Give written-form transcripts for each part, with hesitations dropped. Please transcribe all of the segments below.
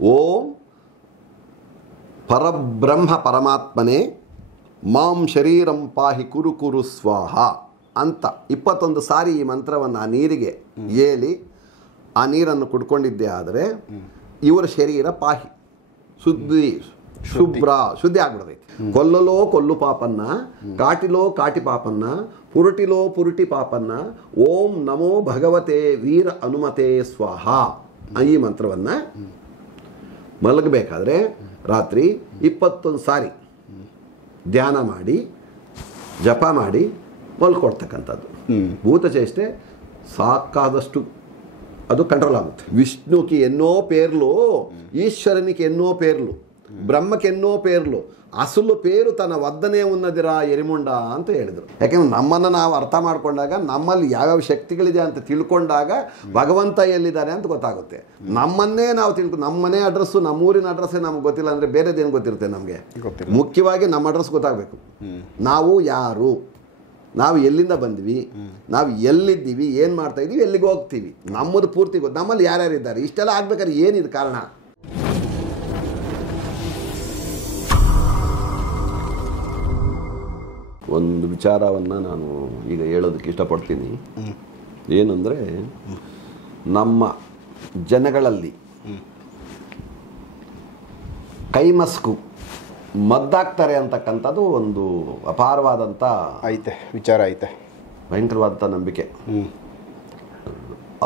ಓಂ ಪರಬ್ರಹ್ಮ ಪರಮಾತ್ಮನೇ ಮಾಂ ಶರೀರಂ ಪಾಹಿ ಕುರು ಕುರು ಸ್ವಾಹ ಅಂತ 21 ಸಾರಿ ಈ ಮಂತ್ರವನ್ನು ಆ ನೀರಿಗೆ ಏಲಿ ಆ ನೀರನ್ನು ಕುಡ್ಕೊಂಡಿದ್ದೇ ಆದರೆ ಇವರ ಶರೀರ ಪಾಹಿ ಶುದ್ಧಿ ಆಗ್ಬಿಡ್ತೈತಿ. ಕೊಲ್ಲಲೋ ಕೊಲ್ಲು ಪಾಪನ್ನ, ಕಾಟಿಲೋ ಕಾಟಿ ಪಾಪನ್ನ, ಪುರುಟಿಲೋ ಪುರುಟಿ ಪಾಪನ್ನ, ಓಂ ನಮೋ ಭಗವತೆ ವೀರ ಹನುಮತೆ ಸ್ವಾಹ ಈ ಮಂತ್ರವನ್ನು ಮಲಗಬೇಕಾದ್ರೆ ರಾತ್ರಿ 21 ಸಾರಿ ಧ್ಯಾನ ಮಾಡಿ ಜಪ ಮಾಡಿ ಮಲ್ಕೊಡ್ತಕ್ಕಂಥದ್ದು. ಭೂತಚೇಷ್ಟೆ ಸಾಕಾದಷ್ಟು ಅದು కంట్రోల్ ఆగుతుంది. విష్ణుకి ఎన్నో పేర్లు, ఈశ్వరునికి ఎన్నో పేర్లు, బ్రహ్మకి ఎన్నో పేర్లు, అసలు పేరు తన వద్దనే ఉన్నదిరా ఎరిముంಡ ಅಂತ ಹೇಳಿದರು. ಯಾಕೆಂದ್ರೆ ನಮ್ಮನ್ನು ನಾವು ಅರ್ಥ ಮಾಡ್ಕೊಂಡಾಗ, ನಮ್ಮಲ್ಲಿ ಯಾವ್ಯಾವ ಶಕ್ತಿಗಳಿದೆ ಅಂತ ತಿಳ್ಕೊಂಡಾಗ ಭಗವಂತ ಎಲ್ಲಿದ್ದಾರೆ ಅಂತ ಗೊತ್ತಾಗುತ್ತೆ. ನಮ್ಮನ್ನೇ ನಾವು ನಮ್ಮನೆ ಅಡ್ರೆಸ್ಸು, ನಮ್ಮೂರಿನ ಅಡ್ರೆಸ್ಸೇ ನಮ್ಗೆ ಗೊತ್ತಿಲ್ಲ ಅಂದರೆ ಬೇರೆದೇನು ಗೊತ್ತಿರುತ್ತೆ ನಮಗೆ? ಮುಖ್ಯವಾಗಿ ನಮ್ಮ ಅಡ್ರೆಸ್ ಗೊತ್ತಾಗಬೇಕು. ನಾವು ಯಾರು, ನಾವು ಎಲ್ಲಿಂದ ಬಂದ್ವಿ, ನಾವು ಎಲ್ಲಿದ್ದೀವಿ, ಏನು ಮಾಡ್ತಾ ಇದ್ದೀವಿ, ಎಲ್ಲಿಗೆ ಹೋಗ್ತೀವಿ, ನಮ್ಮದು ಪೂರ್ತಿ ಗೊತ್ತು. ನಮ್ಮಲ್ಲಿ ಯಾರ್ಯಾರಿದ್ದಾರೆ, ಇಷ್ಟೆಲ್ಲ ಆಗ್ಬೇಕಾದ್ರೆ ಏನಿದು ಕಾರಣ? ಒಂದು ವಿಚಾರವನ್ನು ನಾನು ಈಗ ಹೇಳೋದಕ್ಕೆ ಇಷ್ಟಪಡ್ತೀನಿ. ಏನಂದರೆ, ನಮ್ಮ ಜನಗಳಲ್ಲಿ ಕೈಮಸ್ಕು ಮದ್ದಾಗ್ತಾರೆ ಅಂತಕ್ಕಂಥದ್ದು ಒಂದು ಅಪಾರವಾದಂಥ ವಿಚಾರ ಐತೆ, ಭಯಂಕರವಾದಂಥ ನಂಬಿಕೆ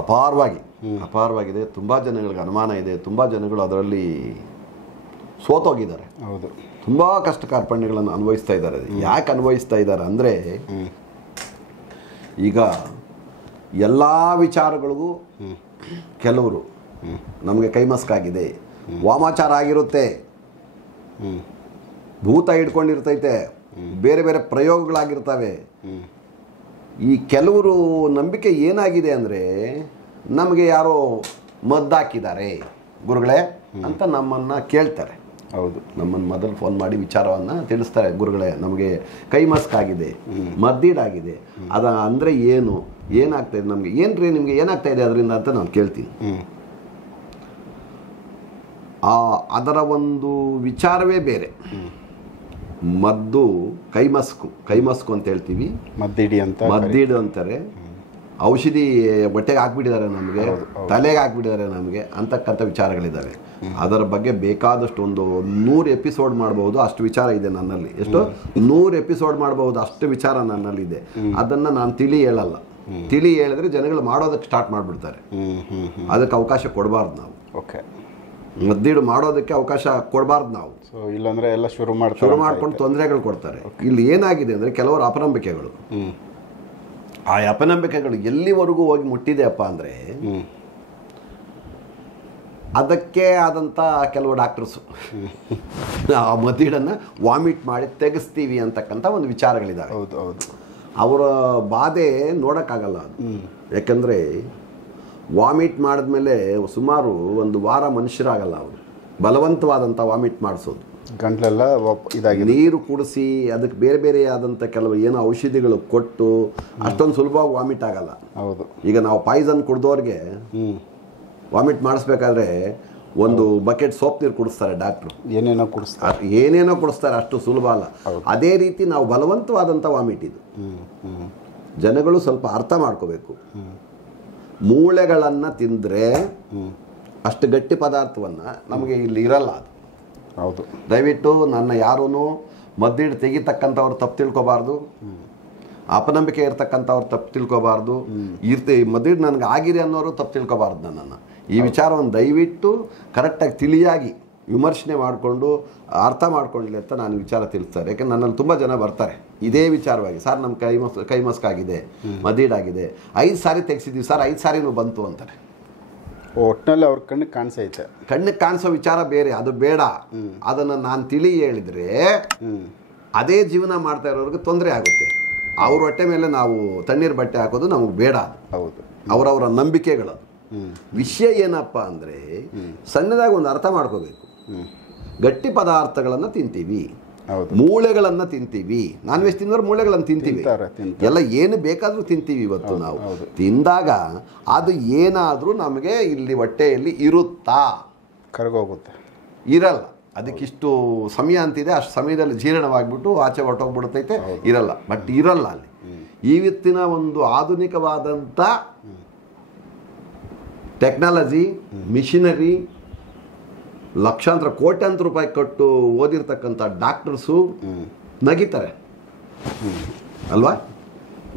ಅಪಾರವಾಗಿದೆ. ತುಂಬ ಜನಗಳಿಗೆ ಅನುಮಾನ ಇದೆ. ತುಂಬ ಜನಗಳು ಅದರಲ್ಲಿ ಸೋತೋಗಿದ್ದಾರೆ. ಹೌದು, ತುಂಬ ಕಷ್ಟ ಕಾರ್ಪಣ್ಯಗಳನ್ನು ಅನುಭವಿಸ್ತಾ ಇದ್ದಾರೆ. ಯಾಕೆ ಅನುಭವಿಸ್ತಾ ಇದ್ದಾರೆ ಅಂದರೆ, ಈಗ ಎಲ್ಲ ವಿಚಾರಗಳಿಗೂ ಕೆಲವರು ನಮಗೆ ಕೈಮಸ್ಕಾಗಿದೆ, ವಾಮಾಚಾರ ಆಗಿರುತ್ತೆ, ಭೂತ ಹಿಡ್ಕೊಂಡಿರ್ತೈತೆ, ಬೇರೆ ಬೇರೆ ಪ್ರಯೋಗಗಳಾಗಿರ್ತವೆ. ಈ ಕೆಲವರು ನಂಬಿಕೆ ಏನಾಗಿದೆ ಅಂದರೆ, ನಮಗೆ ಯಾರೋ ಮದ್ದಾಕಿದ್ದಾರೆ ಗುರುಗಳೇ ಅಂತ ನಮ್ಮನ್ನು ಕೇಳ್ತಾರೆ. ಹೌದು, ನಮ್ಮನ್ನು ಮೊದಲು ಫೋನ್ ಮಾಡಿ ವಿಚಾರವನ್ನು ತಿಳಿಸ್ತಾರೆ. ಗುರುಗಳೇ, ನಮಗೆ ಕೈಮಸ್ಕಾಗಿದೆ, ಮದ್ದೀಡಾಗಿದೆ, ಅದ ಅಂದರೆ ಏನಾಗ್ತಾಯಿದೆ ನಮಗೆ, ಏನ್ರಿ ನಿಮಗೆ ಏನಾಗ್ತಾಯಿದೆ ಅದರಿಂದ ಅಂತ ನಾನು ಕೇಳ್ತೀನಿ. ಅದರ ಒಂದು ವಿಚಾರವೇ ಬೇರೆ. ಮದ್ದು ಕೈಮಸ್ಕು ಅಂತ ಹೇಳ್ತೀವಿ, ಮದ್ದಿಡಿ ಅಂತಾರೆ. ಔಷಧಿ ಹೊಟ್ಟೆಗೆ ಹಾಕ್ಬಿಟ್ಟಿದ್ದಾರೆ ನಮಗೆ, ತಲೆಗೆ ಹಾಕ್ಬಿಟ್ಟಿದ್ದಾರೆ ನಮಗೆ ಅಂತಕ್ಕಂಥ ವಿಚಾರಗಳಿದ್ದಾವೆ. ಅದರ ಬಗ್ಗೆ ಬೇಕಾದಷ್ಟು ಒಂದು 100 ಎಪಿಸೋಡ್ ಮಾಡಬಹುದು, ಅಷ್ಟು ವಿಚಾರ ಇದೆ ನನ್ನಲ್ಲಿ. ಎಷ್ಟು 100 ಎಪಿಸೋಡ್ ಮಾಡಬಹುದು, ಅಷ್ಟು ವಿಚಾರ ನನ್ನಲ್ಲಿದೆ. ಅದನ್ನು ನಾನು ಹೇಳಲ್ಲ. ಹೇಳಿದ್ರೆ ಜನಗಳು ಮಾಡೋದಕ್ಕೆ ಸ್ಟಾರ್ಟ್ ಮಾಡಿಬಿಡ್ತಾರೆ. ಅದಕ್ಕೆ ಅವಕಾಶ ಕೊಡಬಾರ್ದು ನಾವು. ಓಕೆ, ಮದ್ದಿಡು ಮಾಡೋದಕ್ಕೆ ಅವಕಾಶ ಕೊಡಬಾರ್ದು ನಾವು. ಇಲ್ಲಾಂದ್ರೆ ಎಲ್ಲ ಶುರು ಮಾಡ್ಕೊಂಡು ತೊಂದರೆಗಳು ಕೊಡ್ತಾರೆ. ಇಲ್ಲಿ ಏನಾಗಿದೆ ಅಂದರೆ, ಕೆಲವರು ಅಪನಂಬಿಕೆಗಳು, ಆ ಅಪನಂಬಿಕೆಗಳು ಎಲ್ಲಿವರೆಗೂ ಹೋಗಿ ಮುಟ್ಟಿದೆಯಪ್ಪ ಅಂದರೆ, ಅದಕ್ಕೆ ಆದಂಥ ಕೆಲವು ಡಾಕ್ಟರ್ಸು ಆ ಮದ್ದಿಡನ್ನು ವಾಮಿಟ್ ಮಾಡಿ ತೆಗೆಸ್ತೀವಿ ಅಂತಕ್ಕಂಥ ಒಂದು ವಿಚಾರಗಳಿದ್ದಾವೆ. ಹೌದು ಹೌದು, ಅವರ ಬಾಧೆ ನೋಡೋಕ್ಕಾಗಲ್ಲ ಅದು. ಯಾಕಂದರೆ ವಾಮಿಟ್ ಮಾಡಿದ್ಮೇಲೆ ಸುಮಾರು 1 ವಾರ ಮನುಷ್ಯರಾಗಲ್ಲ ಅವರು. ಬಲವಂತವಾದಂಥ ವಾಮಿಟ್ ಮಾಡಿಸೋದು, ಗಂಟ್ಲೆಲ್ಲ ಇದಾಗಿ ನೀರು ಕುಡಿಸಿ ಅದಕ್ಕೆ ಬೇರೆ ಬೇರೆ ಆದಂಥ ಕೆಲವು ಏನೋ ಔಷಧಿಗಳು ಕೊಟ್ಟು ಅಷ್ಟೊಂದು ಸುಲಭವಾಗಿ ವಾಮಿಟ್ ಆಗಲ್ಲ. ಹೌದು, ಈಗ ನಾವು ಪಾಯ್ಸನ್ ಕುಡ್ದವ್ರಿಗೆ ವಾಮಿಟ್ ಮಾಡಿಸ್ಬೇಕಾದ್ರೆ ಒಂದು ಬಕೆಟ್ ಸೋಪ್ ನೀರು ಕುಡಿಸ್ತಾರೆ ಡಾಕ್ಟ್ರು, ಏನೇನೋ ಕುಡಿಸ್ತಾರೆ, ಅಷ್ಟು ಸುಲಭ ಅಲ್ಲ. ಅದೇ ರೀತಿ ನಾವು ಬಲವಂತವಾದಂಥ ವಾಮಿಟ್ ಇದು. ಜನಗಳು ಸ್ವಲ್ಪ ಅರ್ಥ ಮಾಡ್ಕೋಬೇಕು. ಮೂಳೆಗಳನ್ನು ತಿಂದರೆ ಅಷ್ಟು ಗಟ್ಟಿ ಪದಾರ್ಥವನ್ನು ನಮಗೆ ಇಲ್ಲಿ ಇರಲ್ಲ ಅದು. ಹೌದು, ದಯವಿಟ್ಟು ನನ್ನ ಯಾರೂ ಮದ್ದಿಡು ತೆಗಿತಕ್ಕಂಥವ್ರು ತಪ್ಪು ತಿಳ್ಕೊಬಾರ್ದು, ಅಪನಂಬಿಕೆ ಇರ್ತಕ್ಕಂಥವ್ರು ತಪ್ಪು ತಿಳ್ಕೊಬಾರ್ದು, ಮದ್ದಿಡು ನನಗೆ ಆಗಿದೆ ಅನ್ನೋರು ತಪ್ಪು ತಿಳ್ಕೊಬಾರ್ದು. ನನ್ನನ್ನು ಈ ವಿಚಾರವನ್ನು ದಯವಿಟ್ಟು ಕರೆಕ್ಟಾಗಿ ತಿಳಿಯಾಗಿ ವಿಮರ್ಶನೆ ಮಾಡಿಕೊಂಡು ಅರ್ಥ ಮಾಡ್ಕೊಳ್ಳಿ ಅಂತ ನಾನು ವಿಚಾರ ತಿಳಿಸ್ತಾರೆ. ಯಾಕೆಂದ್ರೆ ನನ್ನಲ್ಲಿ ತುಂಬ ಜನ ಬರ್ತಾರೆ ಇದೇ ವಿಚಾರವಾಗಿ, ಸರ್ ನಮ್ಮ ಕೈಮಸ್ಕಾಗಿದೆ, ಮದ್ದೀಡಾಗಿದೆ, 5 ಸಾರಿ ತೆಗೆಸಿದ್ದೀವಿ ಸರ್, 5 ಸಾರಿನೂ ಬಂತು ಅಂತಾರೆ. ಒಟ್ಟಿನಲ್ಲಿ ಅವ್ರ ಕಣ್ಣಿಗೆ ಕಾಣಿಸೈತೆ. ಕಣ್ಣಿಗೆ ಕಾಣಿಸೋ ವಿಚಾರ ಬೇರೆ, ಅದು ಬೇಡ. ಅದನ್ನು ನಾನು ಹೇಳಿದರೆ ಅದೇ ಜೀವನ ಮಾಡ್ತಾ ಇರೋರಿಗೆ ತೊಂದರೆ ಆಗುತ್ತೆ. ಅವ್ರ ಹೊಟ್ಟೆ ಮೇಲೆ ನಾವು ತಣ್ಣೀರು ಬಟ್ಟೆ ಹಾಕೋದು ನಮಗೆ ಬೇಡ. ಹೌದು, ಅವರವರ ನಂಬಿಕೆಗಳು. ವಿಷಯ ಏನಪ್ಪ ಅಂದರೆ, ಸಣ್ಣದಾಗಿ ಒಂದು ಅರ್ಥ ಮಾಡ್ಕೋಬೇಕು. ಗಟ್ಟಿ ಪದಾರ್ಥಗಳನ್ನು ತಿಂತೀವಿ, ಮೂಳೆಗಳನ್ನು ತಿಂತೀವಿ, ನಾನ್ ವೆಜ್ ತಿಂದವರು ಮೂಳೆಗಳನ್ನು ತಿಂತೀವಿ, ಎಲ್ಲ ಏನು ಬೇಕಾದರೂ ತಿಂತೀವಿ. ಇವತ್ತು ನಾವು ತಿಂದಾಗ ಅದು ಏನಾದರೂ ನಮಗೆ ಇಲ್ಲಿ ಹೊಟ್ಟೆಯಲ್ಲಿ ಇರುತ್ತಾ? ಕರಗೋಗುತ್ತೆ. ಇರಲ್ಲ. ಅದಕ್ಕಿಷ್ಟು ಸಮಯ ಅಂತಿದೆ, ಅಷ್ಟು ಸಮಯದಲ್ಲಿ ಜೀರ್ಣವಾಗಿಬಿಟ್ಟು ಆಚೆ ಹೊರಟೋಗ್ಬಿಡ್ತೈತೆ, ಇರಲ್ಲ. ಬಟ್ ಇರಲ್ಲ ಅಲ್ಲಿ. ಇವತ್ತಿನ ಒಂದು ಆಧುನಿಕವಾದಂಥ ಟೆಕ್ನಾಲಜಿ, ಮಿಷಿನರಿ, ಲಕ್ಷಾಂತರ ಕೋಟ್ಯಾಂತರ ರೂಪಾಯಿ ಕೊಟ್ಟು ಓದಿರ್ತಕ್ಕಂಥ ಡಾಕ್ಟರ್ಸು ನಗಿತಾರೆ ಅಲ್ವಾ?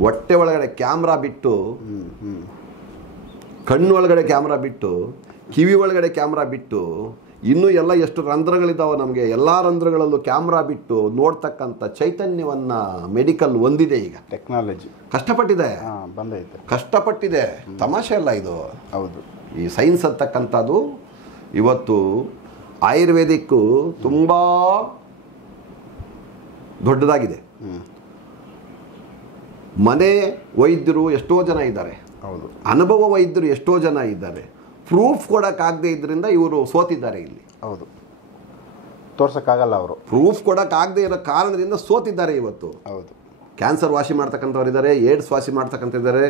ಹೊಟ್ಟೆ ಒಳಗಡೆ ಕ್ಯಾಮ್ರಾ ಬಿಟ್ಟು, ಕಣ್ಣು ಒಳಗಡೆ ಕ್ಯಾಮ್ರಾ ಬಿಟ್ಟು, ಕಿವಿ ಒಳಗಡೆ ಕ್ಯಾಮ್ರಾ ಬಿಟ್ಟು, ಇನ್ನೂ ಎಲ್ಲ ಎಷ್ಟು ರಂಧ್ರಗಳಿದ್ದಾವೆ ನಮಗೆ, ಎಲ್ಲ ರಂಧ್ರಗಳಲ್ಲೂ ಕ್ಯಾಮ್ರಾ ಬಿಟ್ಟು ನೋಡ್ತಕ್ಕಂಥ ಚೈತನ್ಯವನ್ನು ಮೆಡಿಕಲ್ ಹೊಂದಿದೆ. ಈಗ ಟೆಕ್ನಾಲಜಿ ಕಷ್ಟಪಟ್ಟಿದೆ, ಬಂದೈತೆ, ಕಷ್ಟಪಟ್ಟಿದೆ, ತಮಾಷೆ ಅಲ್ಲ ಇದು. ಹೌದು. ಈ ಸೈನ್ಸ್ ಅಂತಕ್ಕಂಥದ್ದು ಇವತ್ತು ಆಯುರ್ವೇದಿಕ್ಕು ತುಂಬ ದೊಡ್ಡದಾಗಿದೆ. ಮನೆ ವೈದ್ಯರು ಎಷ್ಟೋ ಜನ ಇದ್ದಾರೆ, ಹೌದು. ಅನುಭವ ವೈದ್ಯರು ಎಷ್ಟೋ ಜನ ಇದ್ದಾರೆ. ಪ್ರೂಫ್ ಕೊಡೋಕ್ಕಾಗದೇ ಇದ್ರಿಂದ ಇವರು ಸೋತಿದ್ದಾರೆ ಇಲ್ಲಿ. ಹೌದು, ತೋರ್ಸೋಕ್ಕಾಗಲ್ಲ ಅವರು. ಪ್ರೂಫ್ ಕೊಡೋಕ್ಕಾಗದೇ ಇರೋ ಕಾರಣದಿಂದ ಸೋತಿದ್ದಾರೆ ಇವತ್ತು. ಹೌದು. ಕ್ಯಾನ್ಸರ್ ವಾಸಿ ಮಾಡ್ತಕ್ಕಂಥವ್ರು ಇದ್ದಾರೆ, ಏಡ್ಸ್ ವಾಸಿ ಮಾಡ್ತಕ್ಕಂಥದ್ದಾರೆ,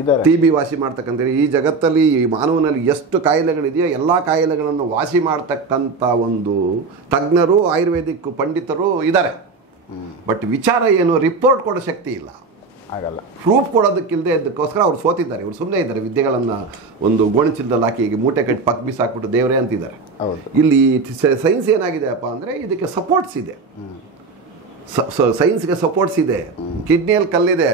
ಇದ್ದಾರೆ, TB ವಾಸಿ ಮಾಡ್ತಕ್ಕಂಥವ್ರು. ಈ ಜಗತ್ತಲ್ಲಿ, ಈ ಮಾನವನಲ್ಲಿ ಎಷ್ಟು ಕಾಯಿಲೆಗಳಿದೆಯೋ ಎಲ್ಲ ಕಾಯಿಲೆಗಳನ್ನು ವಾಸಿ ಮಾಡ್ತಕ್ಕಂಥ ಒಂದು ತಜ್ಞರು, ಆಯುರ್ವೇದಿಕ್ ಪಂಡಿತರು ಇದ್ದಾರೆ. ಬಟ್ ವಿಚಾರ ಏನು, ರಿಪೋರ್ಟ್ ಕೊಡೋ ಶಕ್ತಿ ಇಲ್ಲ, ಆಗಲ್ಲ. ಪ್ರೂಫ್ ಕೊಡೋದಕ್ಕಿಲ್ಲದೆ ಇದಕ್ಕೋಸ್ಕರ ಅವ್ರು ಸೋತಿದ್ದಾರೆ. ಇವರು ಸುಮ್ಮನೆ ಇದ್ದಾರೆ, ವಿದ್ಯೆಗಳನ್ನು ಒಂದು ಗೋಣಿಚೀಲದಲ್ಲಿ ಹಾಕಿ ಈಗ ಮೂಟೆ ಕಟ್ಟಿ ಪಕ್ಕ ಬಿಸಾಕ್ಬಿಟ್ಟು ದೇವರೇ ಅಂತಿದ್ದಾರೆ. ಇಲ್ಲಿ ಸೈನ್ಸ್ ಏನಾಗಿದೆಯಪ್ಪ ಅಂದರೆ ಇದಕ್ಕೆ ಸಪೋರ್ಟ್ಸ್ ಇದೆ. ಸೈನ್ಸ್ಗೆ ಸಪೋರ್ಟ್ಸ್ ಇದೆ. ಕಿಡ್ನಿಯಲ್ಲಿ ಕಲ್ಲಿದೆ,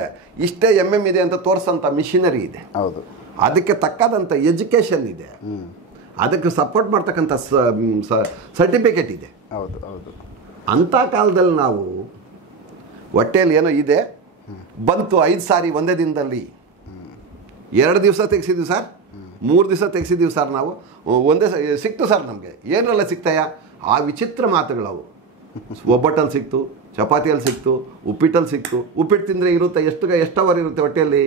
ಇಷ್ಟೇ ಇದೆ ಅಂತ ತೋರಿಸೋಂಥ ಮಿಷಿನರಿ ಇದೆ. ಹೌದು. ಅದಕ್ಕೆ ತಕ್ಕಾದಂಥ ಎಜುಕೇಷನ್ ಇದೆ, ಅದಕ್ಕೆ ಸಪೋರ್ಟ್ ಮಾಡ್ತಕ್ಕಂಥ ಸರ್ಟಿಫಿಕೇಟ್ ಇದೆ. ಹೌದು ಹೌದು. ಅಂಥ ಕಾಲದಲ್ಲಿ ನಾವು ಹೊಟ್ಟೆಯಲ್ಲಿ ಏನೋ ಇದೆ ಬಂತು 5 ಸಾರಿ ಒಂದೇ ದಿನದಲ್ಲಿ, 2 ದಿವಸ ತೆಗೆಸಿದ್ವಿ ಸರ್, 3 ದಿವಸ ತೆಗೆಸಿದ್ದೀವಿ ಸರ್, ನಾವು ಒಂದೇ ಸಿಕ್ತು ಸರ್ ನಮಗೆ, ಏನರೆಲ್ಲ ಸಿಗ್ತಾಯ? ಆ ವಿಚಿತ್ರ ಮಾತುಗಳವು. ಒಬ್ಬಟ್ಟಲ್ಲಿ ಸಿಕ್ತು, ಚಪಾತಿಯಲ್ಲಿ ಸಿಕ್ತು, ಉಪ್ಪಿಟ್ಟಲ್ಲಿ ಸಿಕ್ತು. ಉಪ್ಪಿಟ್ಟು ತಿಂದರೆ ಇರುತ್ತೆ, ಎಷ್ಟು ಅವರ್ ಇರುತ್ತೆ ಹೊಟ್ಟೆಯಲ್ಲಿ?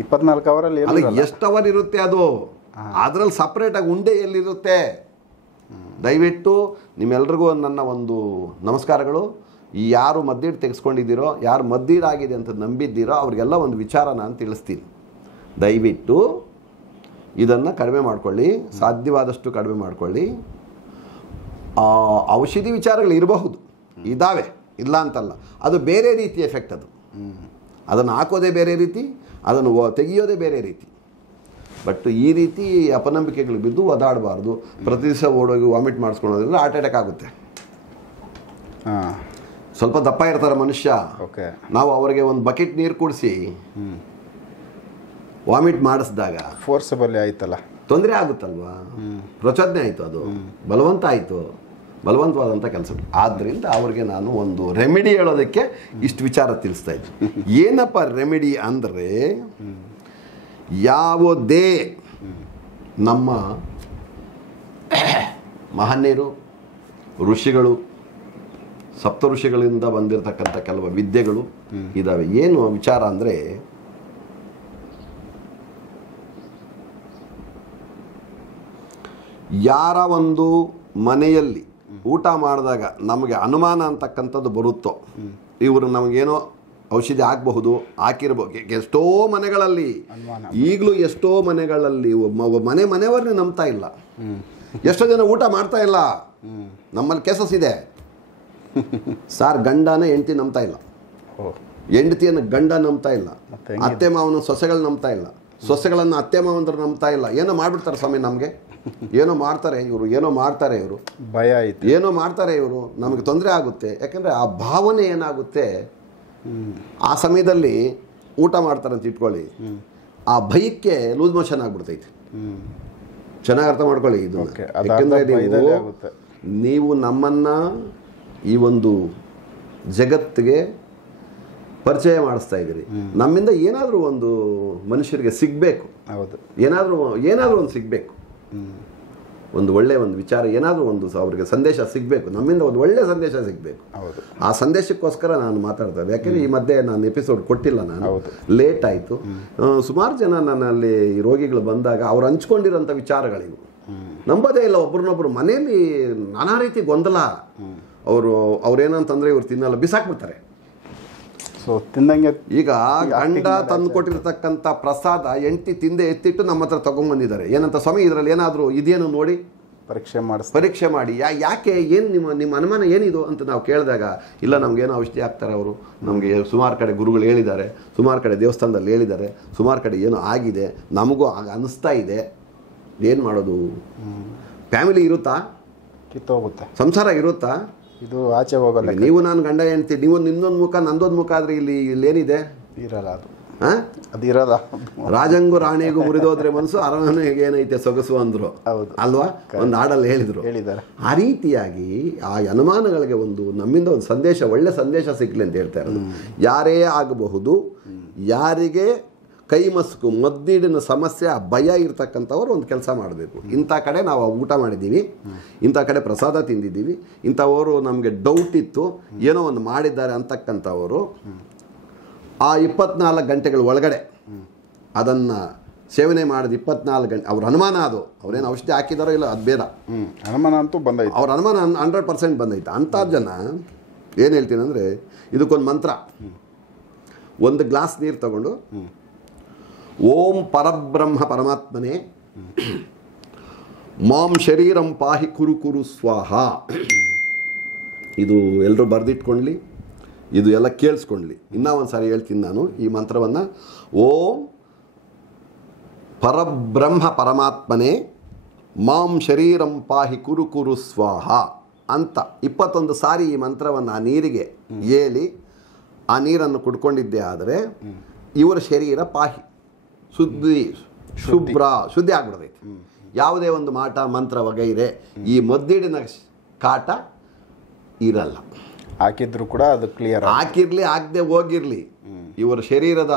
24 ಅವರಲ್ಲಿ ಅಲ್ಲ, ಎಷ್ಟು ಅವರ್ ಇರುತ್ತೆ ಅದು? ಅದರಲ್ಲಿ ಸಪ್ರೇಟಾಗಿ ಉಂಡೆ ಎಲ್ಲಿರುತ್ತೆ? ದಯವಿಟ್ಟು ನಿಮ್ಮೆಲ್ರಿಗೂ ನನ್ನ ಒಂದು ನಮಸ್ಕಾರಗಳು. ಈ ಯಾರು ಮದ್ದಿಟ್ಟು ತೆಗೆಸ್ಕೊಂಡಿದ್ದೀರೋ, ಯಾರು ಮದ್ದೀಡಾಗಿದೆ ಅಂತ ನಂಬಿದ್ದೀರೋ ಅವ್ರಿಗೆಲ್ಲ ಒಂದು ವಿಚಾರ ನಾನು ತಿಳಿಸ್ತೀನಿ. ದಯವಿಟ್ಟು ಇದನ್ನು ಕಡಿಮೆ ಮಾಡ್ಕೊಳ್ಳಿ, ಸಾಧ್ಯವಾದಷ್ಟು ಕಡಿಮೆ ಮಾಡ್ಕೊಳ್ಳಿ. ಔಷಧಿ ವಿಚಾರಗಳು ಇರಬಹುದು, ಇದ್ದಾವೆ, ಇಲ್ಲ ಅಂತಲ್ಲ. ಅದು ಬೇರೆ ರೀತಿ ಎಫೆಕ್ಟ್. ಅದನ್ನು ಹಾಕೋದೇ ಬೇರೆ ರೀತಿ, ಅದನ್ನು ತೆಗೆಯೋದೇ ಬೇರೆ ರೀತಿ. ಬಟ್ ಈ ರೀತಿ ಅಪನಂಬಿಕೆಗಳು ಬಿದ್ದು ಒದಾಡಬಾರ್ದು. ಪ್ರತಿ ದಿವಸ ಓಡೋಗಿ ವಾಮಿಟ್ ಮಾಡಿಸ್ಕೊಳ್ಳೋದ್ರಿಂದ ಹಾರ್ಟ್ ಅಟ್ಯಾಕ್ ಆಗುತ್ತೆ. ಸ್ವಲ್ಪ ದಪ್ಪ ಇರ್ತಾರೆ ಮನುಷ್ಯ, ನಾವು ಅವರಿಗೆ ಒಂದು ಬಕೆಟ್ ನೀರು ಕುಡಿಸಿ ವಾಮಿಟ್ ಮಾಡಿಸಿದಾಗ ಫೋರ್ಸಬಲ್ ಆಯ್ತಲ್ಲ, ತೊಂದರೆ ಆಗುತ್ತಲ್ವಾ? ಪ್ರಚೋದನೆ ಆಯಿತು, ಅದು ಬಲವಂತ ಆಯಿತು, ಬಲವಂತವಾದಂಥ ಕೆಲಸ. ಆದ್ದರಿಂದ ಅವ್ರಿಗೆ ನಾನು ಒಂದು ರೆಮಿಡಿ ಹೇಳೋದಕ್ಕೆ ಇಷ್ಟು ವಿಚಾರ ತಿಳಿಸ್ತಾ ಇದ್ದೀನಿ. ಏನಪ್ಪ ರೆಮಿಡಿ ಅಂದರೆ, ಯಾವುದೇ ನಮ್ಮ ಮಹನೀಯರು, ಋಷಿಗಳು, ಸಪ್ತ ಋಷಿಗಳಿಂದ ಬಂದಿರತಕ್ಕಂಥ ಕೆಲವು ವಿದ್ಯೆಗಳು ಇದ್ದಾವೆ. ಏನು ವಿಚಾರ ಅಂದರೆ, ಯಾರ ಒಂದು ಮನೆಯಲ್ಲಿ ಊಟ ಮಾಡಿದಾಗ ನಮಗೆ ಅನುಮಾನ ಅಂತಕ್ಕಂಥದ್ದು ಬರುತ್ತೋ, ಇವರು ನಮಗೇನೋ ಔಷಧಿ ಹಾಕಬಹುದು, ಹಾಕಿರ್ಬೋದು. ಎಷ್ಟೋ ಮನೆಗಳಲ್ಲಿ, ಈಗಲೂ ಎಷ್ಟೋ ಮನೆಗಳಲ್ಲಿ ಮನೆಯವರನ್ನೇ ನಂಬ್ತಾ ಇಲ್ಲ. ಎಷ್ಟೋ ಜನ ಊಟ ಮಾಡ್ತಾ ಇಲ್ಲ. ನಮ್ಮಲ್ಲಿ ಕೇಸಸ್ ಇದೆ ಸಾರ್, ಗಂಡನ ಹೆಂಡತಿ ನಂಬ್ತಾ ಇಲ್ಲ, ಹೆಂಡತಿಯನ್ನು ಗಂಡ ನಂಬ್ತಾ ಇಲ್ಲ, ಅತ್ತೆ ಮಾವನ ಸೊಸೆಗಳು ನಂಬ್ತಾ ಇಲ್ಲ, ಸೊಸೆಗಳನ್ನು ಅತ್ತೆ ಮಾವಂತರು ನಂಬ್ತಾ ಇಲ್ಲ. ಏನೋ ಮಾಡಿಬಿಡ್ತಾರೆ ಸ್ವಾಮಿ, ನಮಗೆ ಏನೋ ಮಾಡ್ತಾರೆ ಇವರು, ಏನೋ ಮಾಡ್ತಾರೆ ಇವರು, ಭಯ ಆಯ್ತು, ಏನೋ ಮಾಡ್ತಾರೆ ಇವರು, ನಮಗೆ ತೊಂದರೆ ಆಗುತ್ತೆ. ಯಾಕಂದರೆ ಆ ಭಾವನೆ ಏನಾಗುತ್ತೆ, ಆ ಸಮಯದಲ್ಲಿ ಊಟ ಮಾಡ್ತಾರೆ ಅಂತ ಇಟ್ಕೊಳ್ಳಿ, ಆ ಭಯಕ್ಕೆ ಲೂಸ್ ಮೋಷನ್ ಆಗ್ಬಿಡ್ತೈತೆ. ಚೆನ್ನಾಗಿ ಅರ್ಥ ಮಾಡ್ಕೊಳ್ಳಿ ಇದು. ಯಾಕೆಂದರೆ ನೀವು ನಮ್ಮನ್ನು ಈ ಒಂದು ಜಗತ್ತಿಗೆ ಪರಿಚಯ ಮಾಡಿಸ್ತಾ ಇದ್ದೀರಿ. ನಮ್ಮಿಂದ ಏನಾದರೂ ಒಂದು ಮನುಷ್ಯರಿಗೆ ಸಿಗಬೇಕು, ಏನಾದರೂ ಒಂದು ಸಿಗಬೇಕು, ಒಂದು ಒಳ್ಳೆಯ ಒಂದು ವಿಚಾರ, ಏನಾದರೂ ಒಂದು ಅವರಿಗೆ ಸಂದೇಶ ಸಿಗಬೇಕು, ನಮ್ಮಿಂದ ಒಂದು ಒಳ್ಳೆಯ ಸಂದೇಶ ಸಿಗಬೇಕು. ಆ ಸಂದೇಶಕ್ಕೋಸ್ಕರ ನಾನು ಮಾತಾಡ್ತಾ ಇದ್ದೆ. ಯಾಕೆಂದರೆ ಈ ಮಧ್ಯೆ ನಾನು ಎಪಿಸೋಡ್ ಕೊಟ್ಟಿಲ್ಲ, ನಾನು ಲೇಟ್ ಆಯಿತು. ಸುಮಾರು ಜನ ನನ್ನಲ್ಲಿ ರೋಗಿಗಳು ಬಂದಾಗ ಅವ್ರು ಹಂಚ್ಕೊಂಡಿರೋಂಥ ವಿಚಾರಗಳಿವು ನಂಬೋದೇ ಇಲ್ಲ. ಒಬ್ರನ್ನೊಬ್ರು ಮನೆಯಲ್ಲಿ ನಾನಾ ರೀತಿ ಗೊಂದಲ. ಅವ್ರೇನಂತಂದರೆ ಇವ್ರು ತಿನ್ನಲ್ಲ, ಬಿಸಾಕ್ಬಿಡ್ತಾರೆ. ಸೊ ತಿಂದಂಗೆ ಈಗ ಗಂಡ ತಂದು ಕೊಟ್ಟಿರ್ತಕ್ಕಂಥ ಪ್ರಸಾದ ಹೆಂಡತಿ ತಿಂದೆ ಎತ್ತಿಟ್ಟು ನಮ್ಮ ಹತ್ರ ತಗೊಂಡ್ಬಂದಿದ್ದಾರೆ. ಏನಂತ ಸ್ವಾಮಿ ಇದರಲ್ಲಿ ಏನಾದರೂ ಇದೇನು ನೋಡಿ ಪರೀಕ್ಷೆ ಮಾಡಿ ಯಾಕೆ ಏನು ನಿಮ್ಮ ಅನುಮಾನ ಏನಿದು ಅಂತ ನಾವು ಕೇಳಿದಾಗ, ಇಲ್ಲ ನಮಗೇನೋ ಔಷಧಿ ಹಾಕ್ತಾರೆ ಅವರು, ನಮಗೆ ಸುಮಾರು ಕಡೆ ಗುರುಗಳು ಹೇಳಿದ್ದಾರೆ, ಸುಮಾರು ಕಡೆ ದೇವಸ್ಥಾನದಲ್ಲಿ ಹೇಳಿದ್ದಾರೆ, ಸುಮಾರು ಕಡೆ ಏನೋ ಆಗಿದೆ, ನಮಗೂ ಆಗ ಅನ್ನಿಸ್ತಾ ಇದೆ, ಏನು ಮಾಡೋದು? ಫ್ಯಾಮಿಲಿ ಇರುತ್ತಾ? ಕಿತ್ತೋಗುತ್ತೆ. ಸಂಸಾರ ಇರುತ್ತಾ? ಇದು ಆಚೆ ಹೋಗಲ್ಲ. ನೀವು ನಾನು ಗಂಡ ಹೆಂಡ್ತಿ, ನೀವು ನಿನ್ನೊಂದು ಮುಖ ನಂದೊಂದು ಮುಖ ಆದರೆ ಇಲ್ಲೇನಿದೆ? ಇರಲ್ಲ. ಅದು ಇರಲ್ಲ. ರಾಜಂಗು ರಾಣಿಗೂ ಮುರಿದೋದ್ರೆ ಮನಸ್ಸು, ಅರಮನೆಗೆ ಏನೈತೆ ಸೊಗಸು ಅಂದ್ರು ಅಲ್ವಾ, ಒಂದು ಹಾಡಲ್ಲಿ ಹೇಳಿದ್ದಾರೆ. ಆ ರೀತಿಯಾಗಿ ಆ ಅನುಮಾನಗಳಿಗೆ ನಮ್ಮಿಂದ ಒಂದು ಸಂದೇಶ, ಒಳ್ಳೆ ಸಂದೇಶ ಸಿಗ್ಲಿ ಅಂತ ಹೇಳ್ತಾ ಇರೋದು. ಯಾರೇ ಆಗಬಹುದು, ಯಾರಿಗೆ ಕೈ ಮಸ್ಕು ಮದ್ದಿಡಿನ ಸಮಸ್ಯೆ ಭಯ ಇರ್ತಕ್ಕಂಥವ್ರು ಒಂದು ಕೆಲಸ ಮಾಡಬೇಕು. ಇಂಥ ಕಡೆ ನಾವು ಊಟ ಮಾಡಿದ್ದೀವಿ, ಇಂಥ ಕಡೆ ಪ್ರಸಾದ ತಿಂದಿದ್ದೀವಿ, ಇಂಥವರು ನಮಗೆ ಡೌಟ್ ಇತ್ತು, ಏನೋ ಒಂದು ಮಾಡಿದ್ದಾರೆ ಅಂತಕ್ಕಂಥವರು ಆ 24 ಗಂಟೆಗಳ ಒಳಗಡೆ ಅದನ್ನು ಸೇವನೆ ಮಾಡಿದ 24 ಗಂಟೆ ಅವ್ರ ಅನುಮಾನ, ಅದು ಅವ್ರೇನು ಔಷಧಿ ಹಾಕಿದಾರೋ ಇಲ್ಲ ಅದು ಬೇಡ, ಅನುಮಾನ ಅಂತೂ ಬಂದೈತೆ, ಅವ್ರ ಅನುಮಾನ 100% ಬಂದೈತೆ. ಅಂಥ ಜನ ಏನು ಹೇಳ್ತೀನಿ ಅಂದರೆ, ಇದಕ್ಕೊಂದು ಮಂತ್ರ, ಒಂದು ಗ್ಲಾಸ್ ನೀರು ತಗೊಂಡು ಓಂ ಪರಬ್ರಹ್ಮ ಪರಮಾತ್ಮನೇ ಮಾಂ ಶರೀರಂ ಪಾಹಿ ಕುರು ಕುರು ಸ್ವಾಹ, ಇದು ಎಲ್ಲರೂ ಬರೆದಿಟ್ಕೊಳ್ಳಿ, ಇದು ಎಲ್ಲ ಕೇಳಿಸ್ಕೊಳ್ಳಿ. ಇನ್ನೂ ಒಂದು ಸಾರಿ ಹೇಳ್ತೀನಿ ನಾನು ಈ ಮಂತ್ರವನ್ನು. ಓಂ ಪರಬ್ರಹ್ಮ ಪರಮಾತ್ಮನೇ ಮಾಂ ಶರೀರಂ ಪಾಹಿ ಕುರು ಕುರು ಸ್ವಾಹ ಅಂತ 21 ಸಾರಿ ಈ ಮಂತ್ರವನ್ನು ಆ ನೀರಿಗೆ ಹೇಳಿ ಆ ನೀರನ್ನು ಕುಡ್ಕೊಂಡಿದ್ದೇ ಆದರೆ ಇವರ ಶರೀರ ಪಾಹಿ ಶುದ್ಧಿ ಆಗ್ಬಿಡ್ತೈತೆ. ಯಾವುದೇ ಒಂದು ಮಾಟ ಮಂತ್ರ ವಗೈರೆ ಈ ಮದ್ದಿಡಿನ ಕಾಟ ಇರಲ್ಲ. ಹಾಕಿದ್ರು ಕೂಡ ಅದು ಕ್ಲಿಯರ್, ಹಾಕಿರ್ಲಿ ಆಗದೆ ಹೋಗಿರ್ಲಿ, ಇವರ ಶರೀರದ